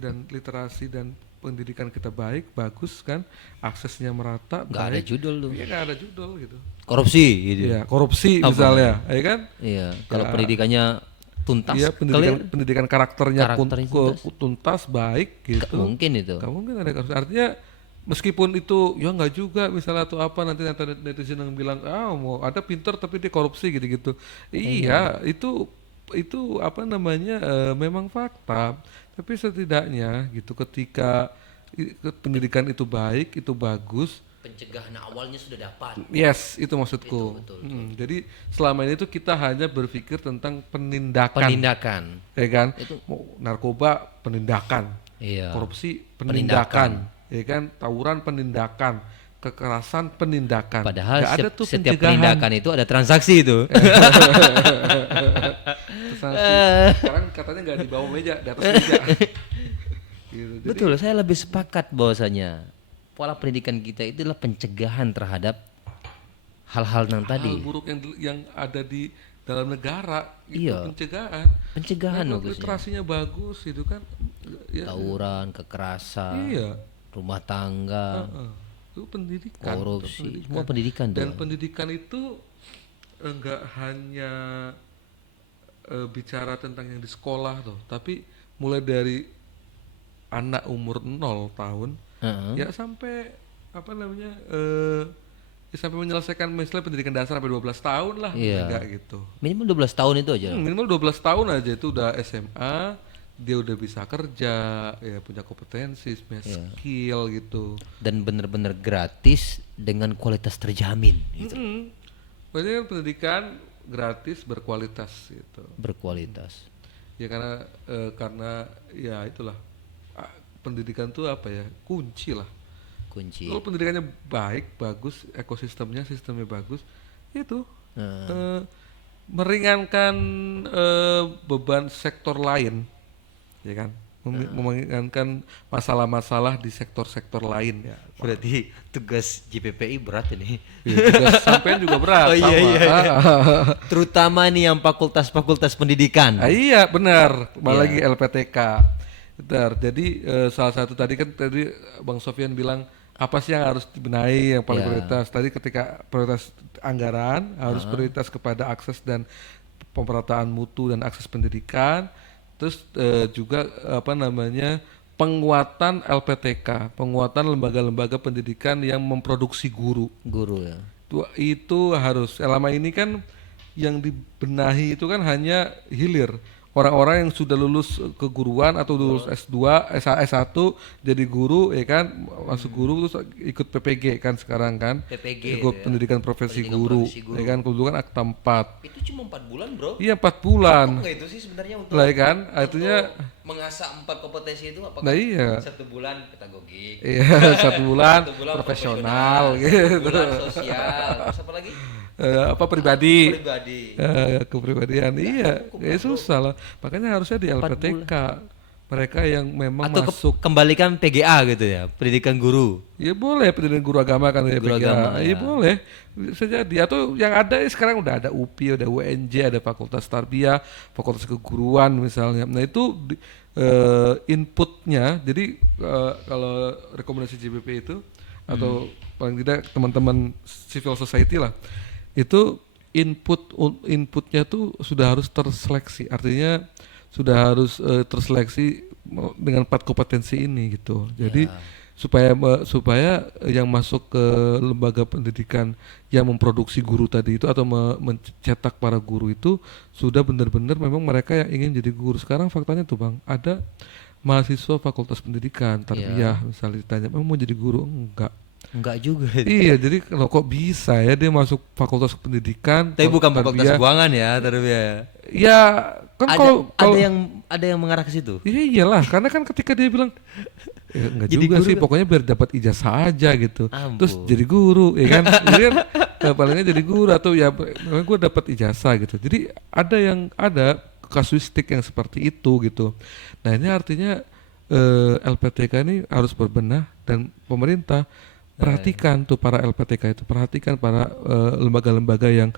dan pendidikan kita baik, bagus kan, aksesnya merata, Gak ada baik, judul tuh. ya nggak ada judol gitu. Korupsi gitu. Iya, korupsi Apa misalnya, ya kan? Iya, kalau Ya. pendidikannya tuntas, Iya, pendidikan karakternya Karakternya tuntas, baik gak gitu. mungkin itu. Nggak mungkin ada korupsi. Artinya meskipun itu ya nggak juga misalnya atau apa nanti netizen yang bilang mau ada pinter tapi dia korupsi gitu-gitu. Iya, itu apa namanya memang fakta. Tapi setidaknya gitu ketika pendidikan itu baik, itu bagus. Pencegahan awalnya sudah dapat. Yes, itu maksudku. Betul. Jadi selama ini tuh kita hanya berpikir tentang penindakan, Penindakan. ya kan? Itu- Mau narkoba penindakan, Iya. korupsi penindakan, ya kan? Tawuran penindakan, kekerasan penindakan. Padahal Nggak ada tuh setiap pencegahan. penindakan itu ada transaksi itu. Transaksi. Sekarang katanya nggak di bawah meja, di atas meja. Gitu. Jadi, Betul, saya lebih sepakat bahwasanya pola pendidikan kita itu adalah pencegahan terhadap hal-hal yang hal tadi. buruk yang ada di dalam negara itu Iya. pencegahan. Pencegahan Kalau bagusnya. literasinya bagus itu kan, ya, Tawuran, kekerasan, iya. rumah tangga, Heeh. Itu pendidikan, itu korupsi, pendidikan. semua pendidikan Dan tuh. pendidikan itu enggak hanya bicara tentang yang di sekolah tuh, tapi mulai dari anak umur 0 tahun Heeh. ya sampai apa namanya ya sampai menyelesaikan misalnya pendidikan dasar sampai 12 tahun lah, Iya. enggak gitu. Minimal 12 tahun itu aja. Minimal 12 tahun aja itu udah SMA, dia udah bisa kerja, ya punya kompetensi, punya skill gitu. Dan benar-benar gratis dengan kualitas terjamin gitu. Berarti kan pendidikan gratis berkualitas gitu. Berkualitas. Ya karena ya itulah pendidikan tuh apa ya, kunci lah. Kunci. Kalau pendidikannya baik, bagus, sistemnya bagus, itu meringankan beban sektor lain, ya kan? Meringankan masalah-masalah di sektor-sektor lain ya. Berarti tugas JPPI berat ini. Ya, tugas sampean juga berat. Oh, iya, sama. Terutama nih yang fakultas-fakultas pendidikan. Iya benar, Iya. apalagi LPTK. Bentar, jadi salah satu tadi Bang Sofyan bilang apa sih yang harus dibenahi yang paling Iya. prioritas. Tadi ketika prioritas anggaran harus prioritas kepada akses dan pemerataan mutu dan akses pendidikan. Terus juga apa namanya penguatan LPTK, penguatan lembaga-lembaga pendidikan yang memproduksi guru. Guru ya. Itu harus. Selama ini kan yang dibenahi itu kan hanya hilir. Orang-orang yang sudah lulus keguruan atau lulus S2, S1 jadi guru ya kan, masuk guru terus ikut PPG kan sekarang kan. PPG Ikut ya. pendidikan profesi Pendidikan guru, profesi guru. ya kan, dulu kan akta 4. Itu cuma 4 bulan, Bro. Iya 4 bulan. Enggak itu sih sebenarnya untuk Lah ya kan, artinya mengasah 4 kompetensi itu apakah nah iya. 1 bulan pedagogik, Iya 1 bulan 1 bulan profesional 1 gitu. bulan sosial, terus apa lagi? Apa pribadi. Pribadi. Kepribadian iya ya susah lah, makanya harusnya di LPTK mereka yang memang Atau masuk kembalikan PGA gitu ya, pendidikan guru. ya boleh pendidikan guru agama kan ya Guru PGA. agama, Ya ya. boleh bisa jadi, atau yang ada sekarang udah ada UPI, ada UNJ, ada Fakultas Tarbiyah, Fakultas Keguruan misalnya. Nah itu inputnya, jadi kalau rekomendasi JBP itu atau paling tidak teman-teman civil society lah, itu inputnya tuh sudah harus terseleksi, artinya sudah harus terseleksi dengan 4 kompetensi ini gitu. Jadi supaya yang masuk ke lembaga pendidikan yang memproduksi guru tadi itu atau mencetak para guru itu sudah benar-benar memang mereka yang ingin jadi guru. Sekarang faktanya tuh Bang, ada mahasiswa Fakultas Pendidikan Ya, Tarbiyah misalnya ditanya, "Mau jadi guru?" Enggak. enggak juga. Iya, jadi loh kok bisa ya dia masuk Fakultas Pendidikan Tapi bukan fakultas Tarbiyah? buangan ya, Tarbiyah. Ya kan Ada kalau ada kalau yang ada yang mengarah ke situ. iya iyalah, karena kan ketika dia bilang ya, enggak Jadi juga guru sih, kan? pokoknya biar dapat ijazah aja gitu. Terus Ampun. jadi guru, ya kan? Jadi kan palingnya jadi guru atau ya memang gue dapat ijazah gitu. Jadi ada kasuistik yang seperti itu gitu. Nah ini artinya LPTK ini harus berbenah dan pemerintah perhatikan tuh para LPTK itu, perhatikan para lembaga-lembaga yang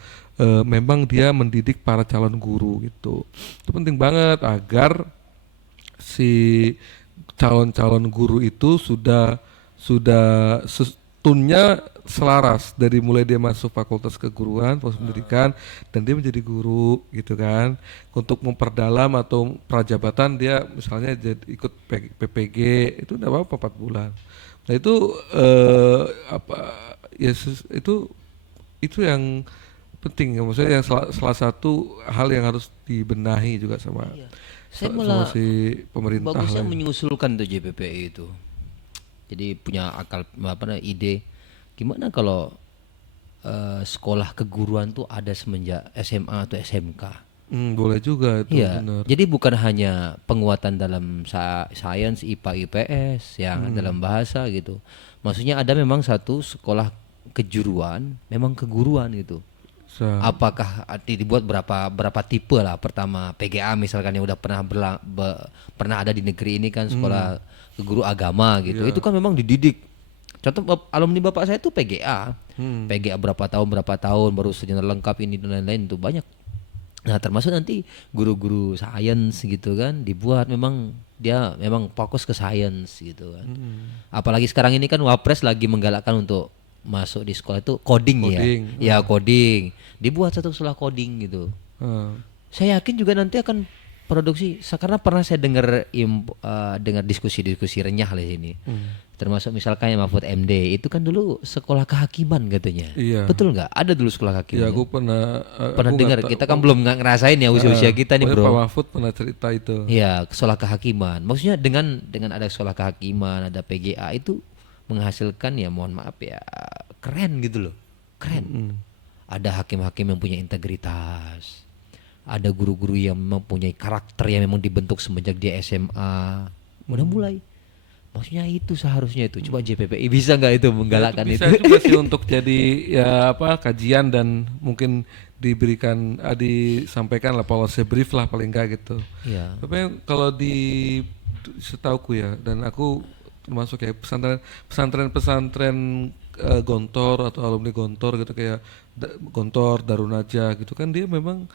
memang dia mendidik para calon guru gitu. Itu penting banget agar si calon-calon guru itu sudah tunnya selaras dari mulai dia masuk fakultas keguruan, fakultas pendidikan dan dia menjadi guru gitu kan. Untuk memperdalam atau prajabatan dia misalnya ikut PPG itu udah apa 4 bulan. Nah itu apa ya itu yang penting ya, maksudnya yang salah satu hal yang harus dibenahi juga sama Iya. Saya sama malah si pemerintah bagusnya lah. mengusulkan tuh JPPI itu. Jadi punya akal apa namanya, ide gimana kalau sekolah keguruan tuh ada semenjak SMA atau SMK. Boleh juga itu Iya, benar. jadi bukan hanya penguatan dalam sains, IPA, IPS yang dalam bahasa gitu. Maksudnya ada memang satu sekolah kejuruan, memang keguruan gitu. Apakah dibuat berapa berapa tipe lah. Pertama PGA misalkan yang udah pernah ada di negeri ini kan, sekolah guru agama gitu. Itu kan memang dididik. Contoh alumni bapak saya itu PGA. PGA berapa tahun baru sejenis lengkap ini dan lain-lain itu banyak. Nah, termasuk nanti guru-guru sains gitu kan dibuat memang dia memang fokus ke sains gitu kan. Apalagi sekarang ini kan Wapres lagi menggalakkan untuk masuk di sekolah itu coding ya. Coding. Ya coding. Dibuat satu sekolah coding gitu. Ah, Saya yakin juga nanti akan produksi karena pernah saya dengar dengar diskusi-diskusi renyah di sini. Termasuk misalkan yang Mahfud MD itu kan dulu sekolah kehakiman katanya. iya. Betul nggak? Ada dulu sekolah Ya kehakiman. aku pernah Pernah aku dengar, nggak tahu. kita kan belum ngerasain ya usia-usia kita nih Pokoknya Pak bro. Mahfud pernah cerita itu. Iya, sekolah kehakiman. Maksudnya dengan ada sekolah kehakiman, ada PGA itu menghasilkan ya mohon maaf ya keren gitu loh. Keren. Ada hakim-hakim yang punya integritas. Ada guru-guru yang mempunyai karakter yang memang dibentuk semenjak dia SMA. Udah mulai. Maksudnya itu seharusnya itu. Coba JPPI bisa nggak itu menggalakkan Bisa itu? juga sih untuk jadi ya apa kajian dan mungkin diberikan disampaikan lah policy brief lah paling enggak gitu. Iya. Tapi kalau di setauku ya dan aku termasuk kayak pesantren Gontor atau alumni Gontor gitu kayak Gontor Darun Najah gitu kan dia memang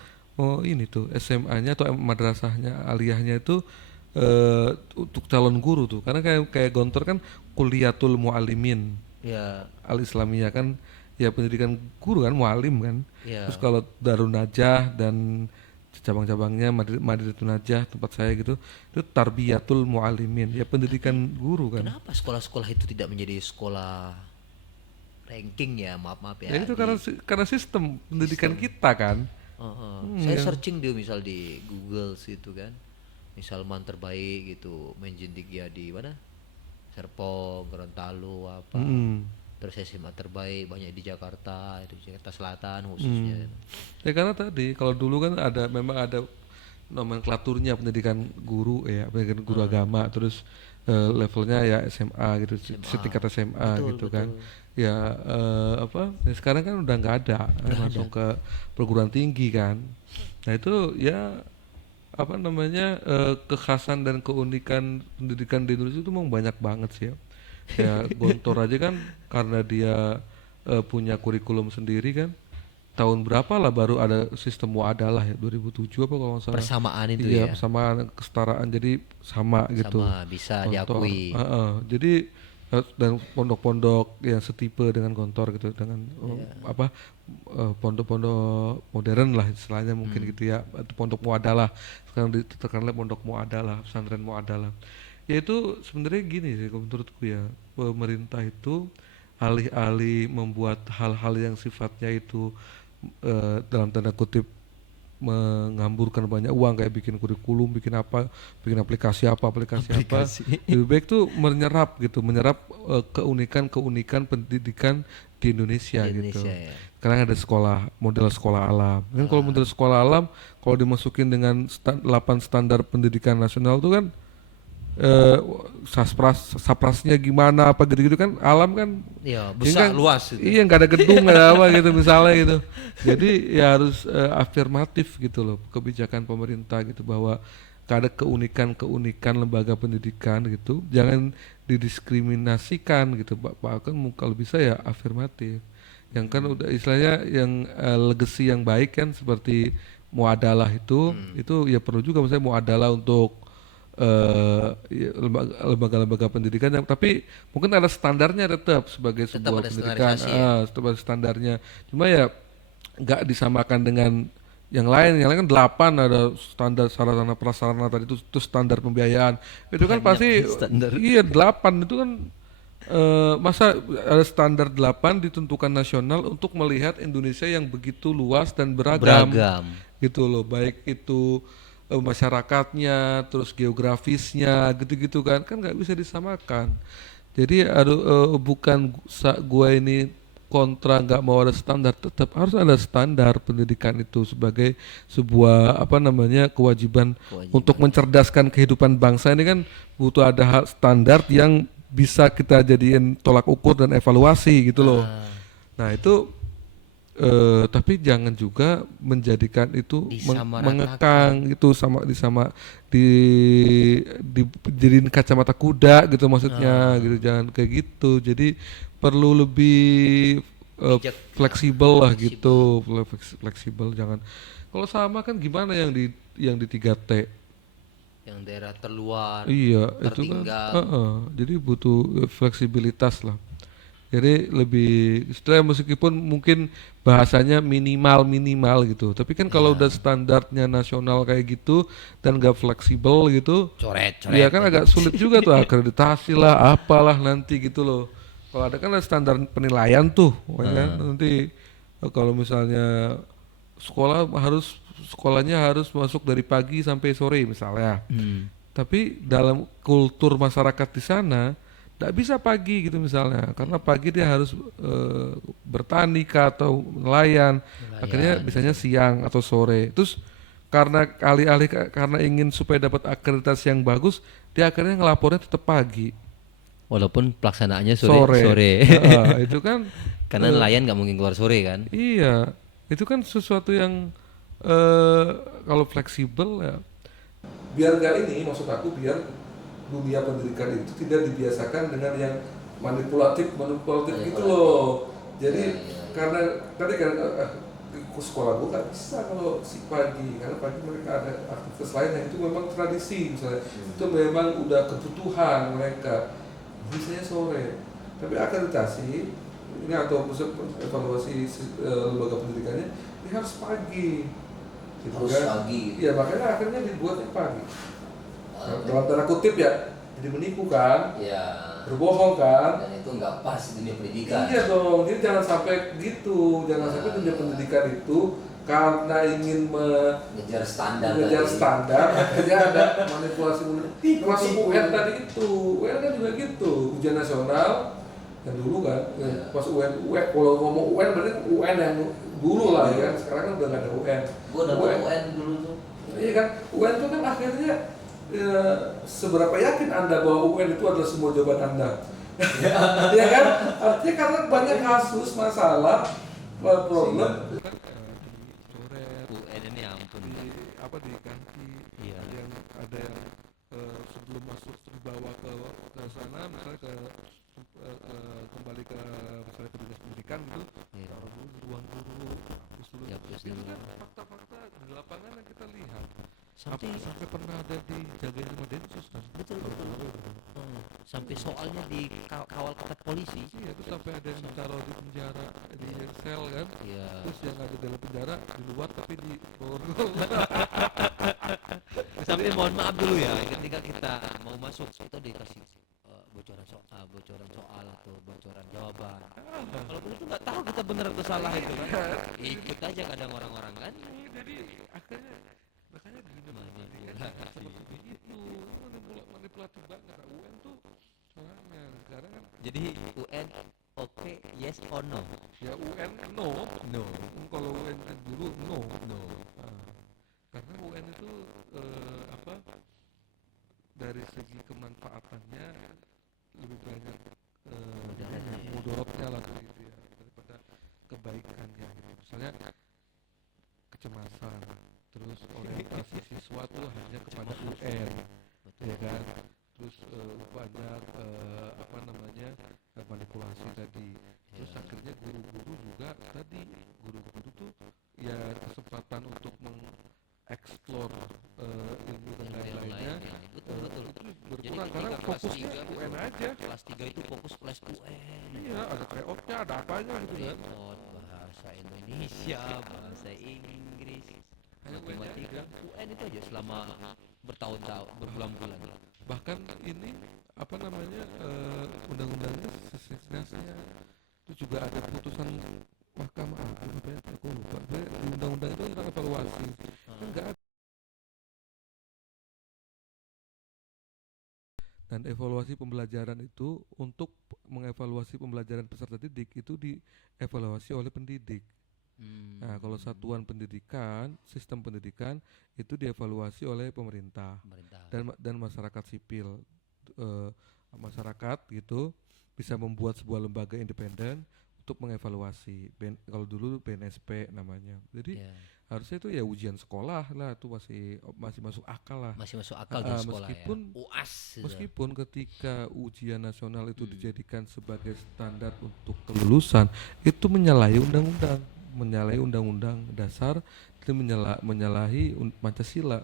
ini tuh SMA-nya atau madrasahnya aliyahnya itu untuk calon guru tuh karena kayak Gontor kan kuliatul muallimin Ya, al islamiyah kan ya pendidikan guru kan muallim kan. ya. Terus kalau Darun Najah dan cabang-cabangnya Madinatul Najah tempat saya gitu itu tarbiyatul muallimin ya pendidikan guru kan. Kenapa sekolah-sekolah itu tidak menjadi sekolah ranking ya? Maaf Ya ya. itu karena sistem pendidikan kita kan. Saya searching dia misal di Google situ kan. Misal man terbaik gitu, menjadi ya di mana? Serpong, Gorontalo apa. Terus SMA terbaik banyak di Jakarta, itu Jakarta Selatan khususnya. Ya karena tadi kalau dulu kan memang ada nomenklaturnya pendidikan guru ya pendidikan guru agama terus levelnya ya SMA gitu setingkat SMA gitu kan ya ya sekarang kan udah nggak ada langsung ke perguruan tinggi kan. Nah itu ya apa namanya kekhasan dan keunikan pendidikan di Indonesia itu memang banyak banget sih ya. Ya Gontor aja kan karena dia punya kurikulum sendiri kan. Tahun berapa lah baru ada sistem muadalah ya 2007 apa kalau nggak salah. Persamaan itu Iya, ya. persamaan kesetaraan jadi sama gitu. Sama bisa Gontor. diakui. Jadi dan pondok-pondok yang setipe dengan Gontor gitu dengan apa pondok-pondok modern lah istilahnya mungkin gitu ya atau pondok muadalah sekarang terkenal pondok muadalah pesantren muadalah Ya itu sebenarnya gini sih kalau menurutku ya, pemerintah itu alih-alih membuat hal-hal yang sifatnya itu dalam tanda kutip mengamburkan banyak uang kayak bikin kurikulum, bikin apa, bikin aplikasi apa, Aplikasi. lebih baik tuh menyerap gitu, menyerap keunikan-keunikan pendidikan di Indonesia Di gitu. Indonesia ya. Sekarang ada sekolah, model sekolah alam. Kan kalau model sekolah alam, kalau dimasukin dengan 8 standar pendidikan nasional tuh kan eh saprasnya gimana apa gitu-gitu kan alam kan Ya, ini besar kan luas itu. iya nggak ada gedung nggak ada apa gitu misalnya gitu jadi ya harus afirmatif gitu loh kebijakan pemerintah gitu bahwa ada keunikan-keunikan lembaga pendidikan gitu jangan didiskriminasikan gitu bahkan kalau bisa ya afirmatif yang kan udah istilahnya yang legacy yang baik kan seperti muadalah itu ya perlu juga misalnya muadalah untuk ya, lembaga-lembaga pendidikan tapi mungkin ada standarnya tetap sebagai Tetap sebuah ada pendidikan standarisasi ya. tetap ada standarnya cuma ya nggak disamakan dengan yang lain kan 8 ada standar sarana prasarana tadi itu standar pembiayaan itu kan Banyak pasti standar. iya 8 itu kan masa ada standar 8 ditentukan nasional untuk melihat Indonesia yang begitu luas dan beragam Beragam. gitu loh baik itu masyarakatnya terus geografisnya gitu-gitu kan nggak bisa disamakan jadi bukan gua ini kontra nggak mau ada standar tetap harus ada standar pendidikan itu sebagai sebuah apa namanya kewajiban untuk Kewajiban. mencerdaskan kehidupan bangsa ini kan butuh ada standar yang bisa kita jadiin tolak ukur dan evaluasi gitu loh Ah, nah itu tapi jangan juga menjadikan itu disamaratakan. mengekang itu di dijadiin kacamata kuda gitu maksudnya gitu jangan kayak gitu jadi perlu lebih Bijak, fleksibel lah fleksibel. gitu fleksibel jangan kalau sama kan gimana yang di 3T Yang daerah terluar, iya itu kan tertinggal. jadi butuh fleksibilitas lah jadi lebih istilahnya meskipun mungkin bahasanya minimal gitu. Tapi kan kalau udah Ya, standarnya nasional kayak gitu dan gak fleksibel gitu, ya coret-coret kan aja. agak sulit juga tuh akreditasi lah, apalah nanti gitu loh. Kalau ada kan ada standar penilaian tuh, ya kan nanti kalau misalnya sekolahnya harus masuk dari pagi sampai sore misalnya. Hmm. Tapi dalam kultur masyarakat di sana tidak bisa pagi gitu misalnya, karena pagi dia harus bertani kah atau nelayan, akhirnya Nelayan. bisanya siang atau sore. Terus karena alih-alih karena ingin supaya dapat akreditasi yang bagus, dia akhirnya ngelapornya tetap pagi, Walaupun pelaksanaannya sore sore. sore. Itu kan Karena nelayan nggak mungkin keluar sore kan. iya, itu kan sesuatu yang eh kalau fleksibel ya biar gak ini maksud aku biar dunia pendidikan itu tidak dibiasakan dengan yang manipulatif gitu loh jadi karena tadi kan ke sekolah gue nggak bisa kalau si pagi karena pagi mereka ada aktivitas lain yang itu memang tradisi misalnya itu memang udah kebutuhan mereka bisanya sore tapi akreditasi ini atau maksud evaluasi lembaga pendidikannya ini harus pagi gitu Harus kan pagi. iya makanya akhirnya dibuatnya pagi dalam tanda kutip ya jadi menipu kan Ya. berbohong kan Dan itu nggak pas dunia pendidikan. iya dong jadi jangan sampai gitu jangan sampai dunia pendidikan itu karena ingin Ngejar standar mengejar tadi. standar akhirnya ada manipulasi termasuk UN tadi itu UN kan juga gitu ujian nasional yang dulu kan pas UN kalau ngomong UN berarti UN yang dulu lah ya kan sekarang kan udah nggak ada UN Gua dapat UN dulu tuh. iya kan UN itu kan akhirnya seberapa yakin anda bahwa UN itu adalah semua jawaban anda ya kan artinya karena banyak kasus masalah problem UN ini ampun. apa diganti Iya. ada yang sebelum masuk dibawa ke sana misalnya kembali ke misalnya ke dinas pendidikan gitu Iya. taruh dulu di ruang guru terus dulu Ya, terus itu dulu. kan fakta-fakta di lapangan yang kita lihat Sampai pernah ada dijagain sama densus kan betul. Sampai soalnya dikawal ketat polisi. iya itu sampai ada yang ditaruh di penjara di sel kan Iya. terus yang ada dalam penjara di luar tapi di Tapi mohon maaf dulu ya, ketika kita mau masuk kita dikasih bocoran soal atau bocoran jawaban. Kalau itu nggak tahu kita benar atau salah itu kan. Ikut aja kadang orang-orang kan. Jadi akhirnya makanya gini Manipulasi. seperti itu manipulatif banget. Nah, UN tuh soalnya sekarang kan Jadi UN oke, yes or no? ya UN no. No. Kalau UN kan dulu no. No. Nah, karena UN itu apa dari segi kemanfaatannya lebih banyak mudorotnya lah gitu ya daripada kebaikannya gitu. Misalnya kecemasan, terus orientasi siswa tuh hanya kepada UN, ya kan? Terus banyak apa namanya manipulasi tadi. Terus akhirnya guru-guru juga tadi guru-guru tuh ya kesempatan untuk mengeksplor ilmu dan lain-lainnya Betul. itu Jadi berkurang ketika karena kelas fokusnya 3 UN aja. kelas 3 itu fokus kelas UN. Iya, ada tryout-nya, ada apanya gitu kan. Repot bahasa Indonesia, bahasa Inggris, Hanya UN-nya matematika. aja. UN itu aja selama bertahun-tahun, berbulan-bulan. Bahkan ini apa namanya undang-undangnya sesnya itu juga ada putusan Mahkamah Agung apa ya aku lupa. Di undang-undang itu tentang evaluasi kan nggak ada. Dan evaluasi pembelajaran itu untuk mengevaluasi pembelajaran peserta didik itu dievaluasi oleh pendidik. Nah, kalau satuan pendidikan, sistem pendidikan itu dievaluasi oleh pemerintah Pemerintah. dan masyarakat sipil. Eh, Masyarakat gitu bisa membuat sebuah lembaga independen untuk mengevaluasi. Kalau dulu BNSP namanya. Jadi Ya, harusnya itu ya ujian sekolah lah, itu masih masuk akal lah. masih masuk akal di sekolah Meskipun ya. UAS. Gitu. Meskipun ketika ujian nasional itu dijadikan sebagai standar untuk kelulusan, itu menyalahi undang-undang dasar, itu menyalahi Pancasila.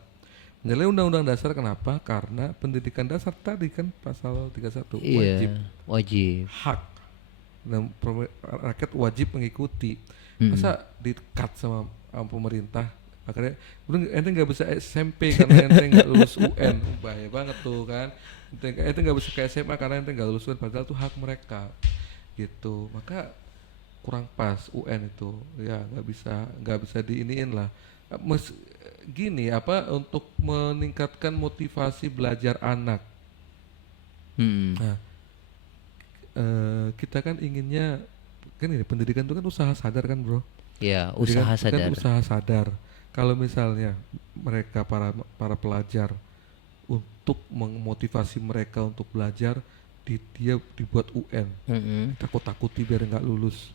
Menyalahi undang-undang dasar kenapa? Karena pendidikan dasar tadi kan pasal 31 wajib Iya, wajib. hak dan rakyat wajib mengikuti. Masa di-cut sama pemerintah? Akhirnya ente nggak bisa SMP karena ente nggak lulus UN, bahaya banget tuh kan. Ente nggak bisa ke SMA karena ente nggak lulus UN, padahal itu hak mereka gitu. Maka kurang pas UN itu, ya nggak bisa diiniin lah. Gini apa untuk meningkatkan motivasi belajar anak. Nah, kita kan inginnya kan ini pendidikan itu kan usaha sadar kan bro. Ya, Pendidikan usaha itu kan sadar. usaha sadar. Kalau misalnya mereka para pelajar untuk memotivasi mereka untuk belajar, dia dibuat UN, takut-takuti biar nggak lulus,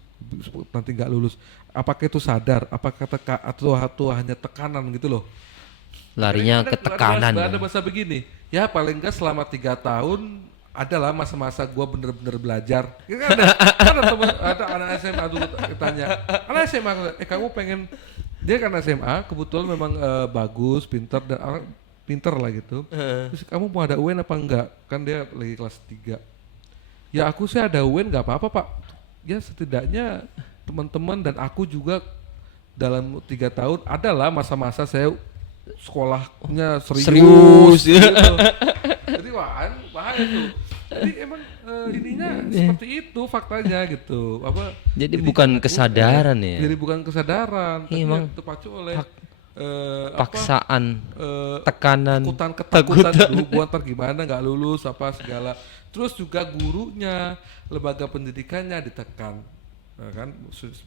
nanti nggak lulus. Apakah itu sadar? Apakah atau hanya tekanan gitu loh? Larinya ke tekanan. Ada bahasa begini, ya paling nggak selama 3 tahun adalah masa-masa gua bener-bener belajar. Kan ada anak SMA dulu tanya, anak SMA, kamu pengen, dia kan SMA kebetulan memang bagus, pintar dan orang pintar lah gitu. Terus kamu mau ada UN apa enggak? Kan dia lagi kelas 3. Ya aku sih ada UN nggak apa-apa pak. Ya setidaknya teman-teman dan aku juga dalam 3 tahun adalah masa-masa saya sekolahnya serius Serius. gitu. Jadi bahaya tuh. Jadi emang ininya seperti itu faktanya gitu. Jadi bukan kesadaran ya. Jadi bukan kesadaran, tapi Emang terpacu oleh paksaan, tekanan, ketakutan dulu buat ntar gimana nggak lulus apa segala. Terus juga gurunya, lembaga pendidikannya ditekan, kan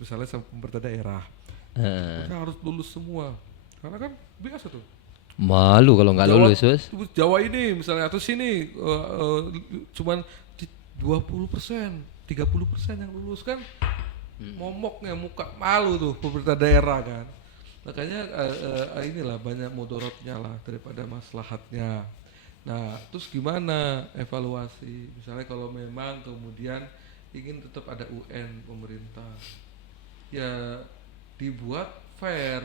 misalnya sama pemerintah daerah, mereka harus lulus semua, karena kan biasa tuh. Malu kalau nggak lulus, Sus. Jawa ini misalnya atau sini cuman 20%, 30% yang lulus kan, momoknya muka malu tuh pemerintah daerah kan. Makanya inilah banyak mudorotnya lah daripada maslahatnya. Nah, terus gimana evaluasi? Misalnya kalau memang kemudian ingin tetap ada UN pemerintah, ya dibuat fair.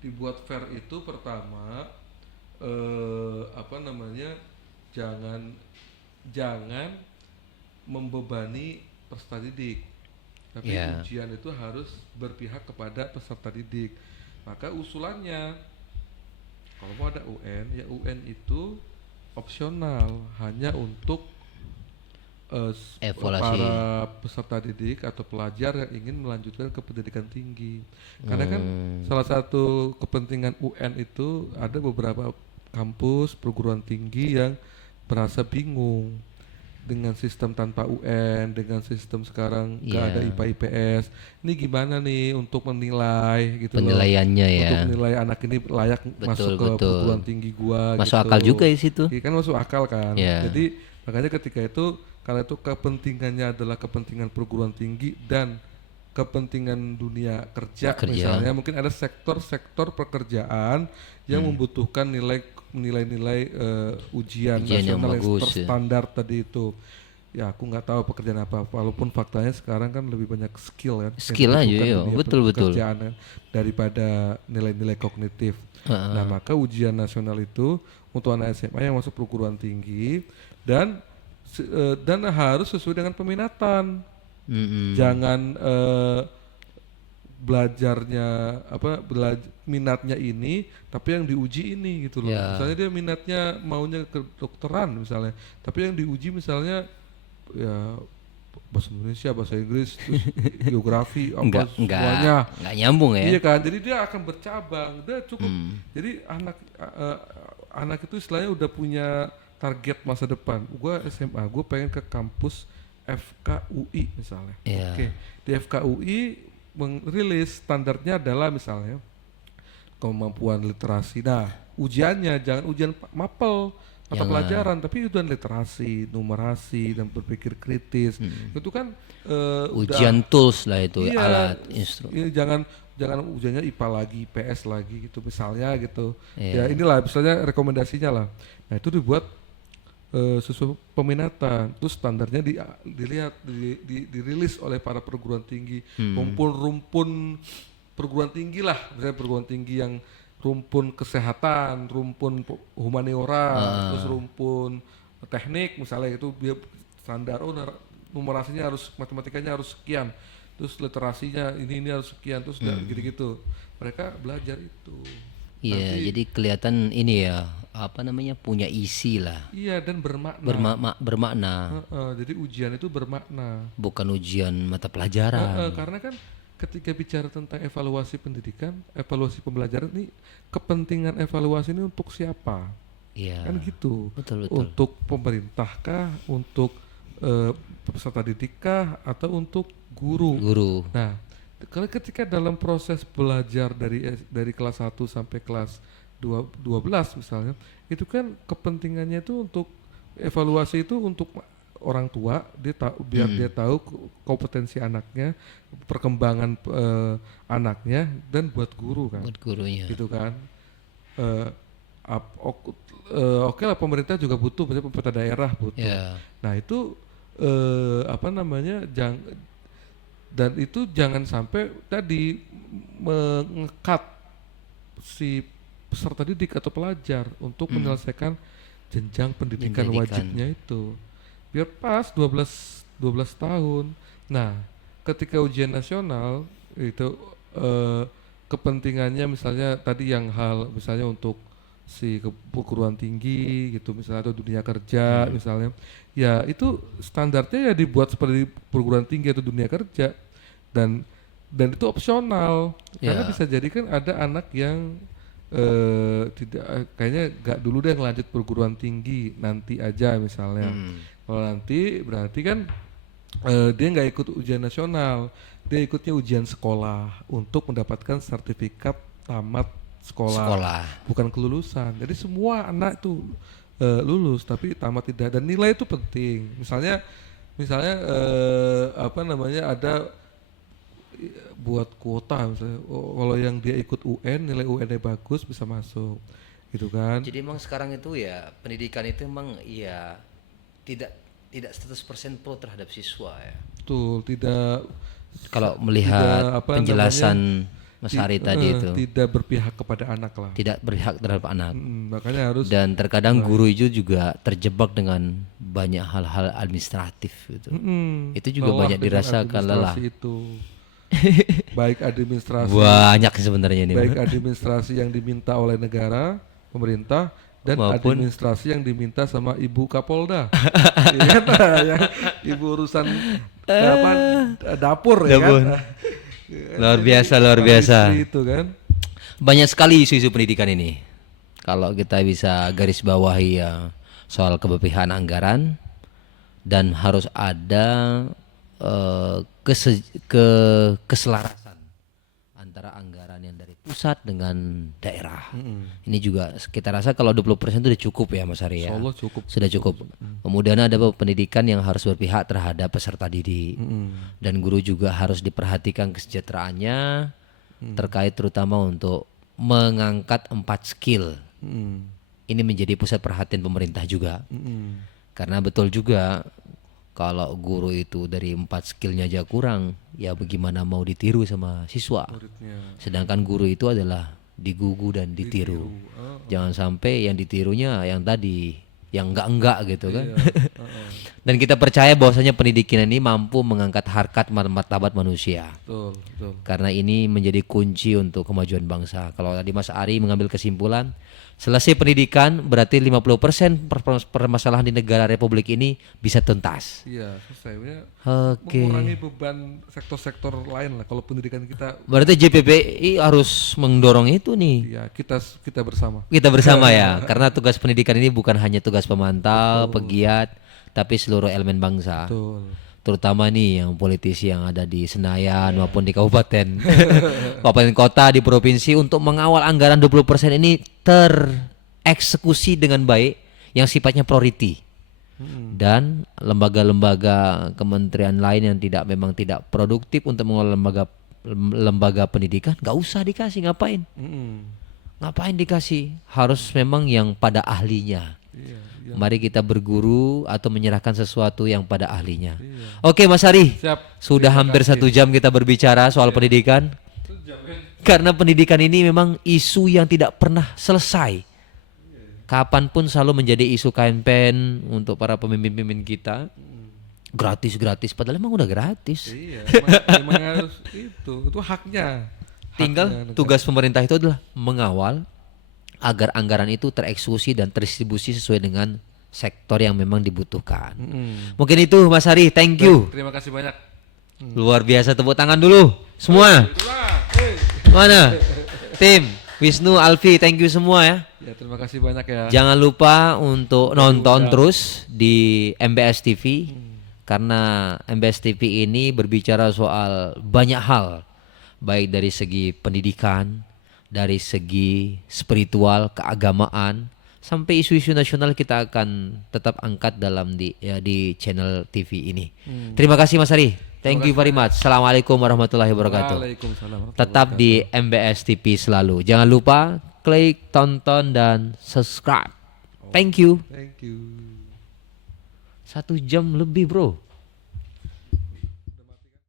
Dibuat fair itu pertama jangan membebani peserta didik, tapi ujian itu harus berpihak kepada peserta didik. Maka usulannya Kalau mau ada UN, ya UN itu opsional, hanya untuk Evaluasi. para peserta didik atau pelajar yang ingin melanjutkan ke pendidikan tinggi. Karena kan salah satu kepentingan UN itu ada beberapa kampus perguruan tinggi yang merasa bingung dengan sistem tanpa UN, dengan sistem sekarang nggak ada Iya. IPA IPS. Ini gimana nih untuk menilai gitu loh. Penilaiannya ya. Untuk menilai anak ini layak masuk ke Betul. perguruan tinggi gua Masuk gitu. akal juga di situ. Iya kan masuk akal kan. Ya. Jadi makanya ketika itu karena itu kepentingannya adalah kepentingan perguruan tinggi dan kepentingan dunia kerja, misalnya mungkin ada sektor-sektor pekerjaan yang membutuhkan nilai-nilai ujian Ujian yang nasional yang bagus, ya. terstandar tadi itu. Ya aku nggak tahu pekerjaan apa, walaupun faktanya sekarang kan lebih banyak skill kan yang Skill aja dibutuhkan ya, dunia betul. pekerjaan kan, daripada nilai-nilai kognitif. Nah maka ujian nasional itu untuk anak SMA yang masuk perguruan tinggi dan dan harus sesuai dengan peminatan. Jangan belajarnya minatnya ini tapi yang diuji ini gitu loh. Ya. Misalnya dia minatnya maunya ke dokteran misalnya, tapi yang diuji misalnya ya bahasa Indonesia, bahasa Inggris, terus geografi apa semuanya. Enggak nyambung ya. Iya kan, jadi dia akan bercabang. Dia cukup. Jadi anak itu istilahnya udah punya target masa depan. Gua SMA, gue pengen ke kampus FKUI misalnya. Iya. Oke, di FKUI merilis standarnya adalah misalnya kemampuan literasi. Nah, ujiannya jangan ujian mapel atau pelajaran, tapi ujian literasi, numerasi dan berpikir kritis. Itu kan Ujian tools lah itu, iya, alat instrumen. ini jangan ujiannya IPA lagi, PS lagi gitu misalnya gitu. Iya. Ya inilah misalnya rekomendasinya lah. Nah itu dibuat sesuai peminatan, terus standarnya dilihat dirilis oleh para perguruan tinggi, rumpun perguruan tinggi lah, misalnya perguruan tinggi yang rumpun kesehatan, rumpun humaniora, terus rumpun teknik misalnya itu dia standar, numerasinya harus, matematikanya harus sekian, terus literasinya ini harus sekian, terus gitu-gitu. Mereka belajar itu. Iya, jadi kelihatan ini ya, apa namanya, punya isi lah. Iya, dan bermakna. Bermakna, Jadi ujian itu bermakna. bukan ujian mata pelajaran. Karena kan ketika bicara tentang evaluasi pendidikan, evaluasi pembelajaran ini, kepentingan evaluasi ini untuk siapa? Iya. Kan gitu. Betul. Untuk pemerintah kah, untuk peserta didik kah, atau untuk guru? Guru. Nah, kalau ketika dalam proses belajar dari kelas 1 sampai kelas 12 misalnya, itu kan kepentingannya itu untuk evaluasi itu untuk orang tua, biar dia tahu kompetensi anaknya, perkembangan anaknya, dan buat guru kan. Buat gurunya. Gitu kan. Oke lah, pemerintah juga butuh, misalnya pemerintah daerah butuh. Ya. Nah itu dan itu jangan sampai tadi mengekat si peserta didik atau pelajar untuk menyelesaikan jenjang pendidikan wajibnya itu. Biar pas 12 tahun. Nah, ketika ujian nasional itu kepentingannya misalnya tadi yang hal misalnya untuk si perguruan tinggi gitu misalnya, atau dunia kerja misalnya, ya itu standarnya ya dibuat seperti perguruan tinggi atau dunia kerja, dan itu opsional. Karena bisa jadi kan ada anak yang tidak, kayaknya gak dulu deh ngelanjut perguruan tinggi, nanti aja misalnya. Kalau nanti berarti kan dia nggak ikut ujian nasional, dia ikutnya ujian sekolah untuk mendapatkan sertifikat tamat sekolah, bukan kelulusan. Jadi semua anak itu lulus tapi tamat tidak, dan nilai itu penting. Misalnya ada buat kuota misalnya, kalau yang dia ikut UN, nilai UN-nya bagus, bisa masuk gitu kan. Jadi emang sekarang itu ya pendidikan itu emang ya tidak 100% pro terhadap siswa ya. Betul, tidak. Kalau melihat penjelasan Mas Hari tadi itu tidak berpihak kepada anak lah. tidak berpihak terhadap anak. Makanya harus. Dan terkadang guru itu juga terjebak dengan banyak hal-hal administratif gitu. Itu juga banyak dirasakan lelah. Itu. Baik administrasi. Banyak sebenarnya ini. Baik administrasi yang diminta oleh negara pemerintah dan Maupun- administrasi yang diminta sama Ibu Kapolda. Iya kan? Nah, yang Ibu urusan apa, dapur ya kan. Dapur. Luar biasa, luar biasa. Istri itu kan. Banyak sekali isu-isu pendidikan ini. Kalau kita bisa garis bawahi ya soal keberpihakan anggaran dan harus ada keselarasan antara anggaran yang dari pusat dengan daerah. Ini juga kita rasa kalau 20% itu udah cukup ya Mas Ari ya. Insya Allah cukup. Sudah cukup. Kemudian ada pendidikan yang harus berpihak terhadap peserta didik. Dan guru juga harus diperhatikan kesejahteraannya terkait terutama untuk mengangkat 4 skill. Ini menjadi pusat perhatian pemerintah juga. Karena betul juga kalau guru itu dari 4 skillnya aja kurang, ya bagaimana mau ditiru sama siswa. Muridnya. Sedangkan guru itu adalah digugu dan ditiru. Jangan sampai yang ditirunya yang tadi, yang enggak gitu kan. Dan kita percaya bahwasanya pendidikan ini mampu mengangkat harkat martabat manusia. Betul, betul. Karena ini menjadi kunci untuk kemajuan bangsa. Kalau tadi Mas Ari mengambil kesimpulan, selesai pendidikan berarti 50% permasalahan di negara Republik ini bisa tuntas. Iya, selesai. Oke. Mengurangi beban sektor-sektor lain lah kalau pendidikan kita. Berarti JPPI harus mendorong itu nih. Ya, kita bersama. Kita bersama ya, karena tugas pendidikan ini bukan hanya tugas pemantau, pegiat, tapi seluruh elemen bangsa. Betul. Terutama nih yang politisi yang ada di Senayan maupun di kabupaten, kabupaten kota, di provinsi untuk mengawal anggaran 20% ini tereksekusi dengan baik yang sifatnya priority. Dan lembaga-lembaga kementerian lain yang memang tidak produktif untuk mengelola lembaga pendidikan nggak usah dikasih, ngapain? Ngapain dikasih? Harus memang yang pada ahlinya. Mari kita berguru atau menyerahkan sesuatu yang pada ahlinya. Oke Mas Ari, Siap. sudah hampir 1 jam kita berbicara soal pendidikan. Karena pendidikan ini memang isu yang tidak pernah selesai. Kapanpun selalu menjadi isu kampanye untuk para pemimpin-pemimpin kita. Gratis-gratis, padahal emang udah gratis. Iya, memang harus itu haknya. Tinggal Haknya negara. tugas pemerintah itu adalah mengawal agar anggaran itu tereksekusi dan terdistribusi sesuai dengan sektor yang memang dibutuhkan. Mungkin itu Mas Ari, thank you. Terima kasih banyak. Luar biasa, tepuk tangan dulu semua. Itulah. Mana? Tim Wisnu, Alfi, thank you semua ya. Ya, terima kasih banyak ya. Jangan lupa untuk nonton terus di MBS TV karena MBS TV ini berbicara soal banyak hal, baik dari segi pendidikan, dari segi spiritual, keagamaan, sampai isu-isu nasional kita akan tetap angkat dalam di channel TV ini. Terima kasih Mas Ari. Thank you very much. Assalamualaikum warahmatullahi wabarakatuh. Waalaikumsalam. Tetap di MBS TV selalu. Jangan lupa klik, tonton, dan subscribe. Thank you. Thank you. 1 jam lebih bro.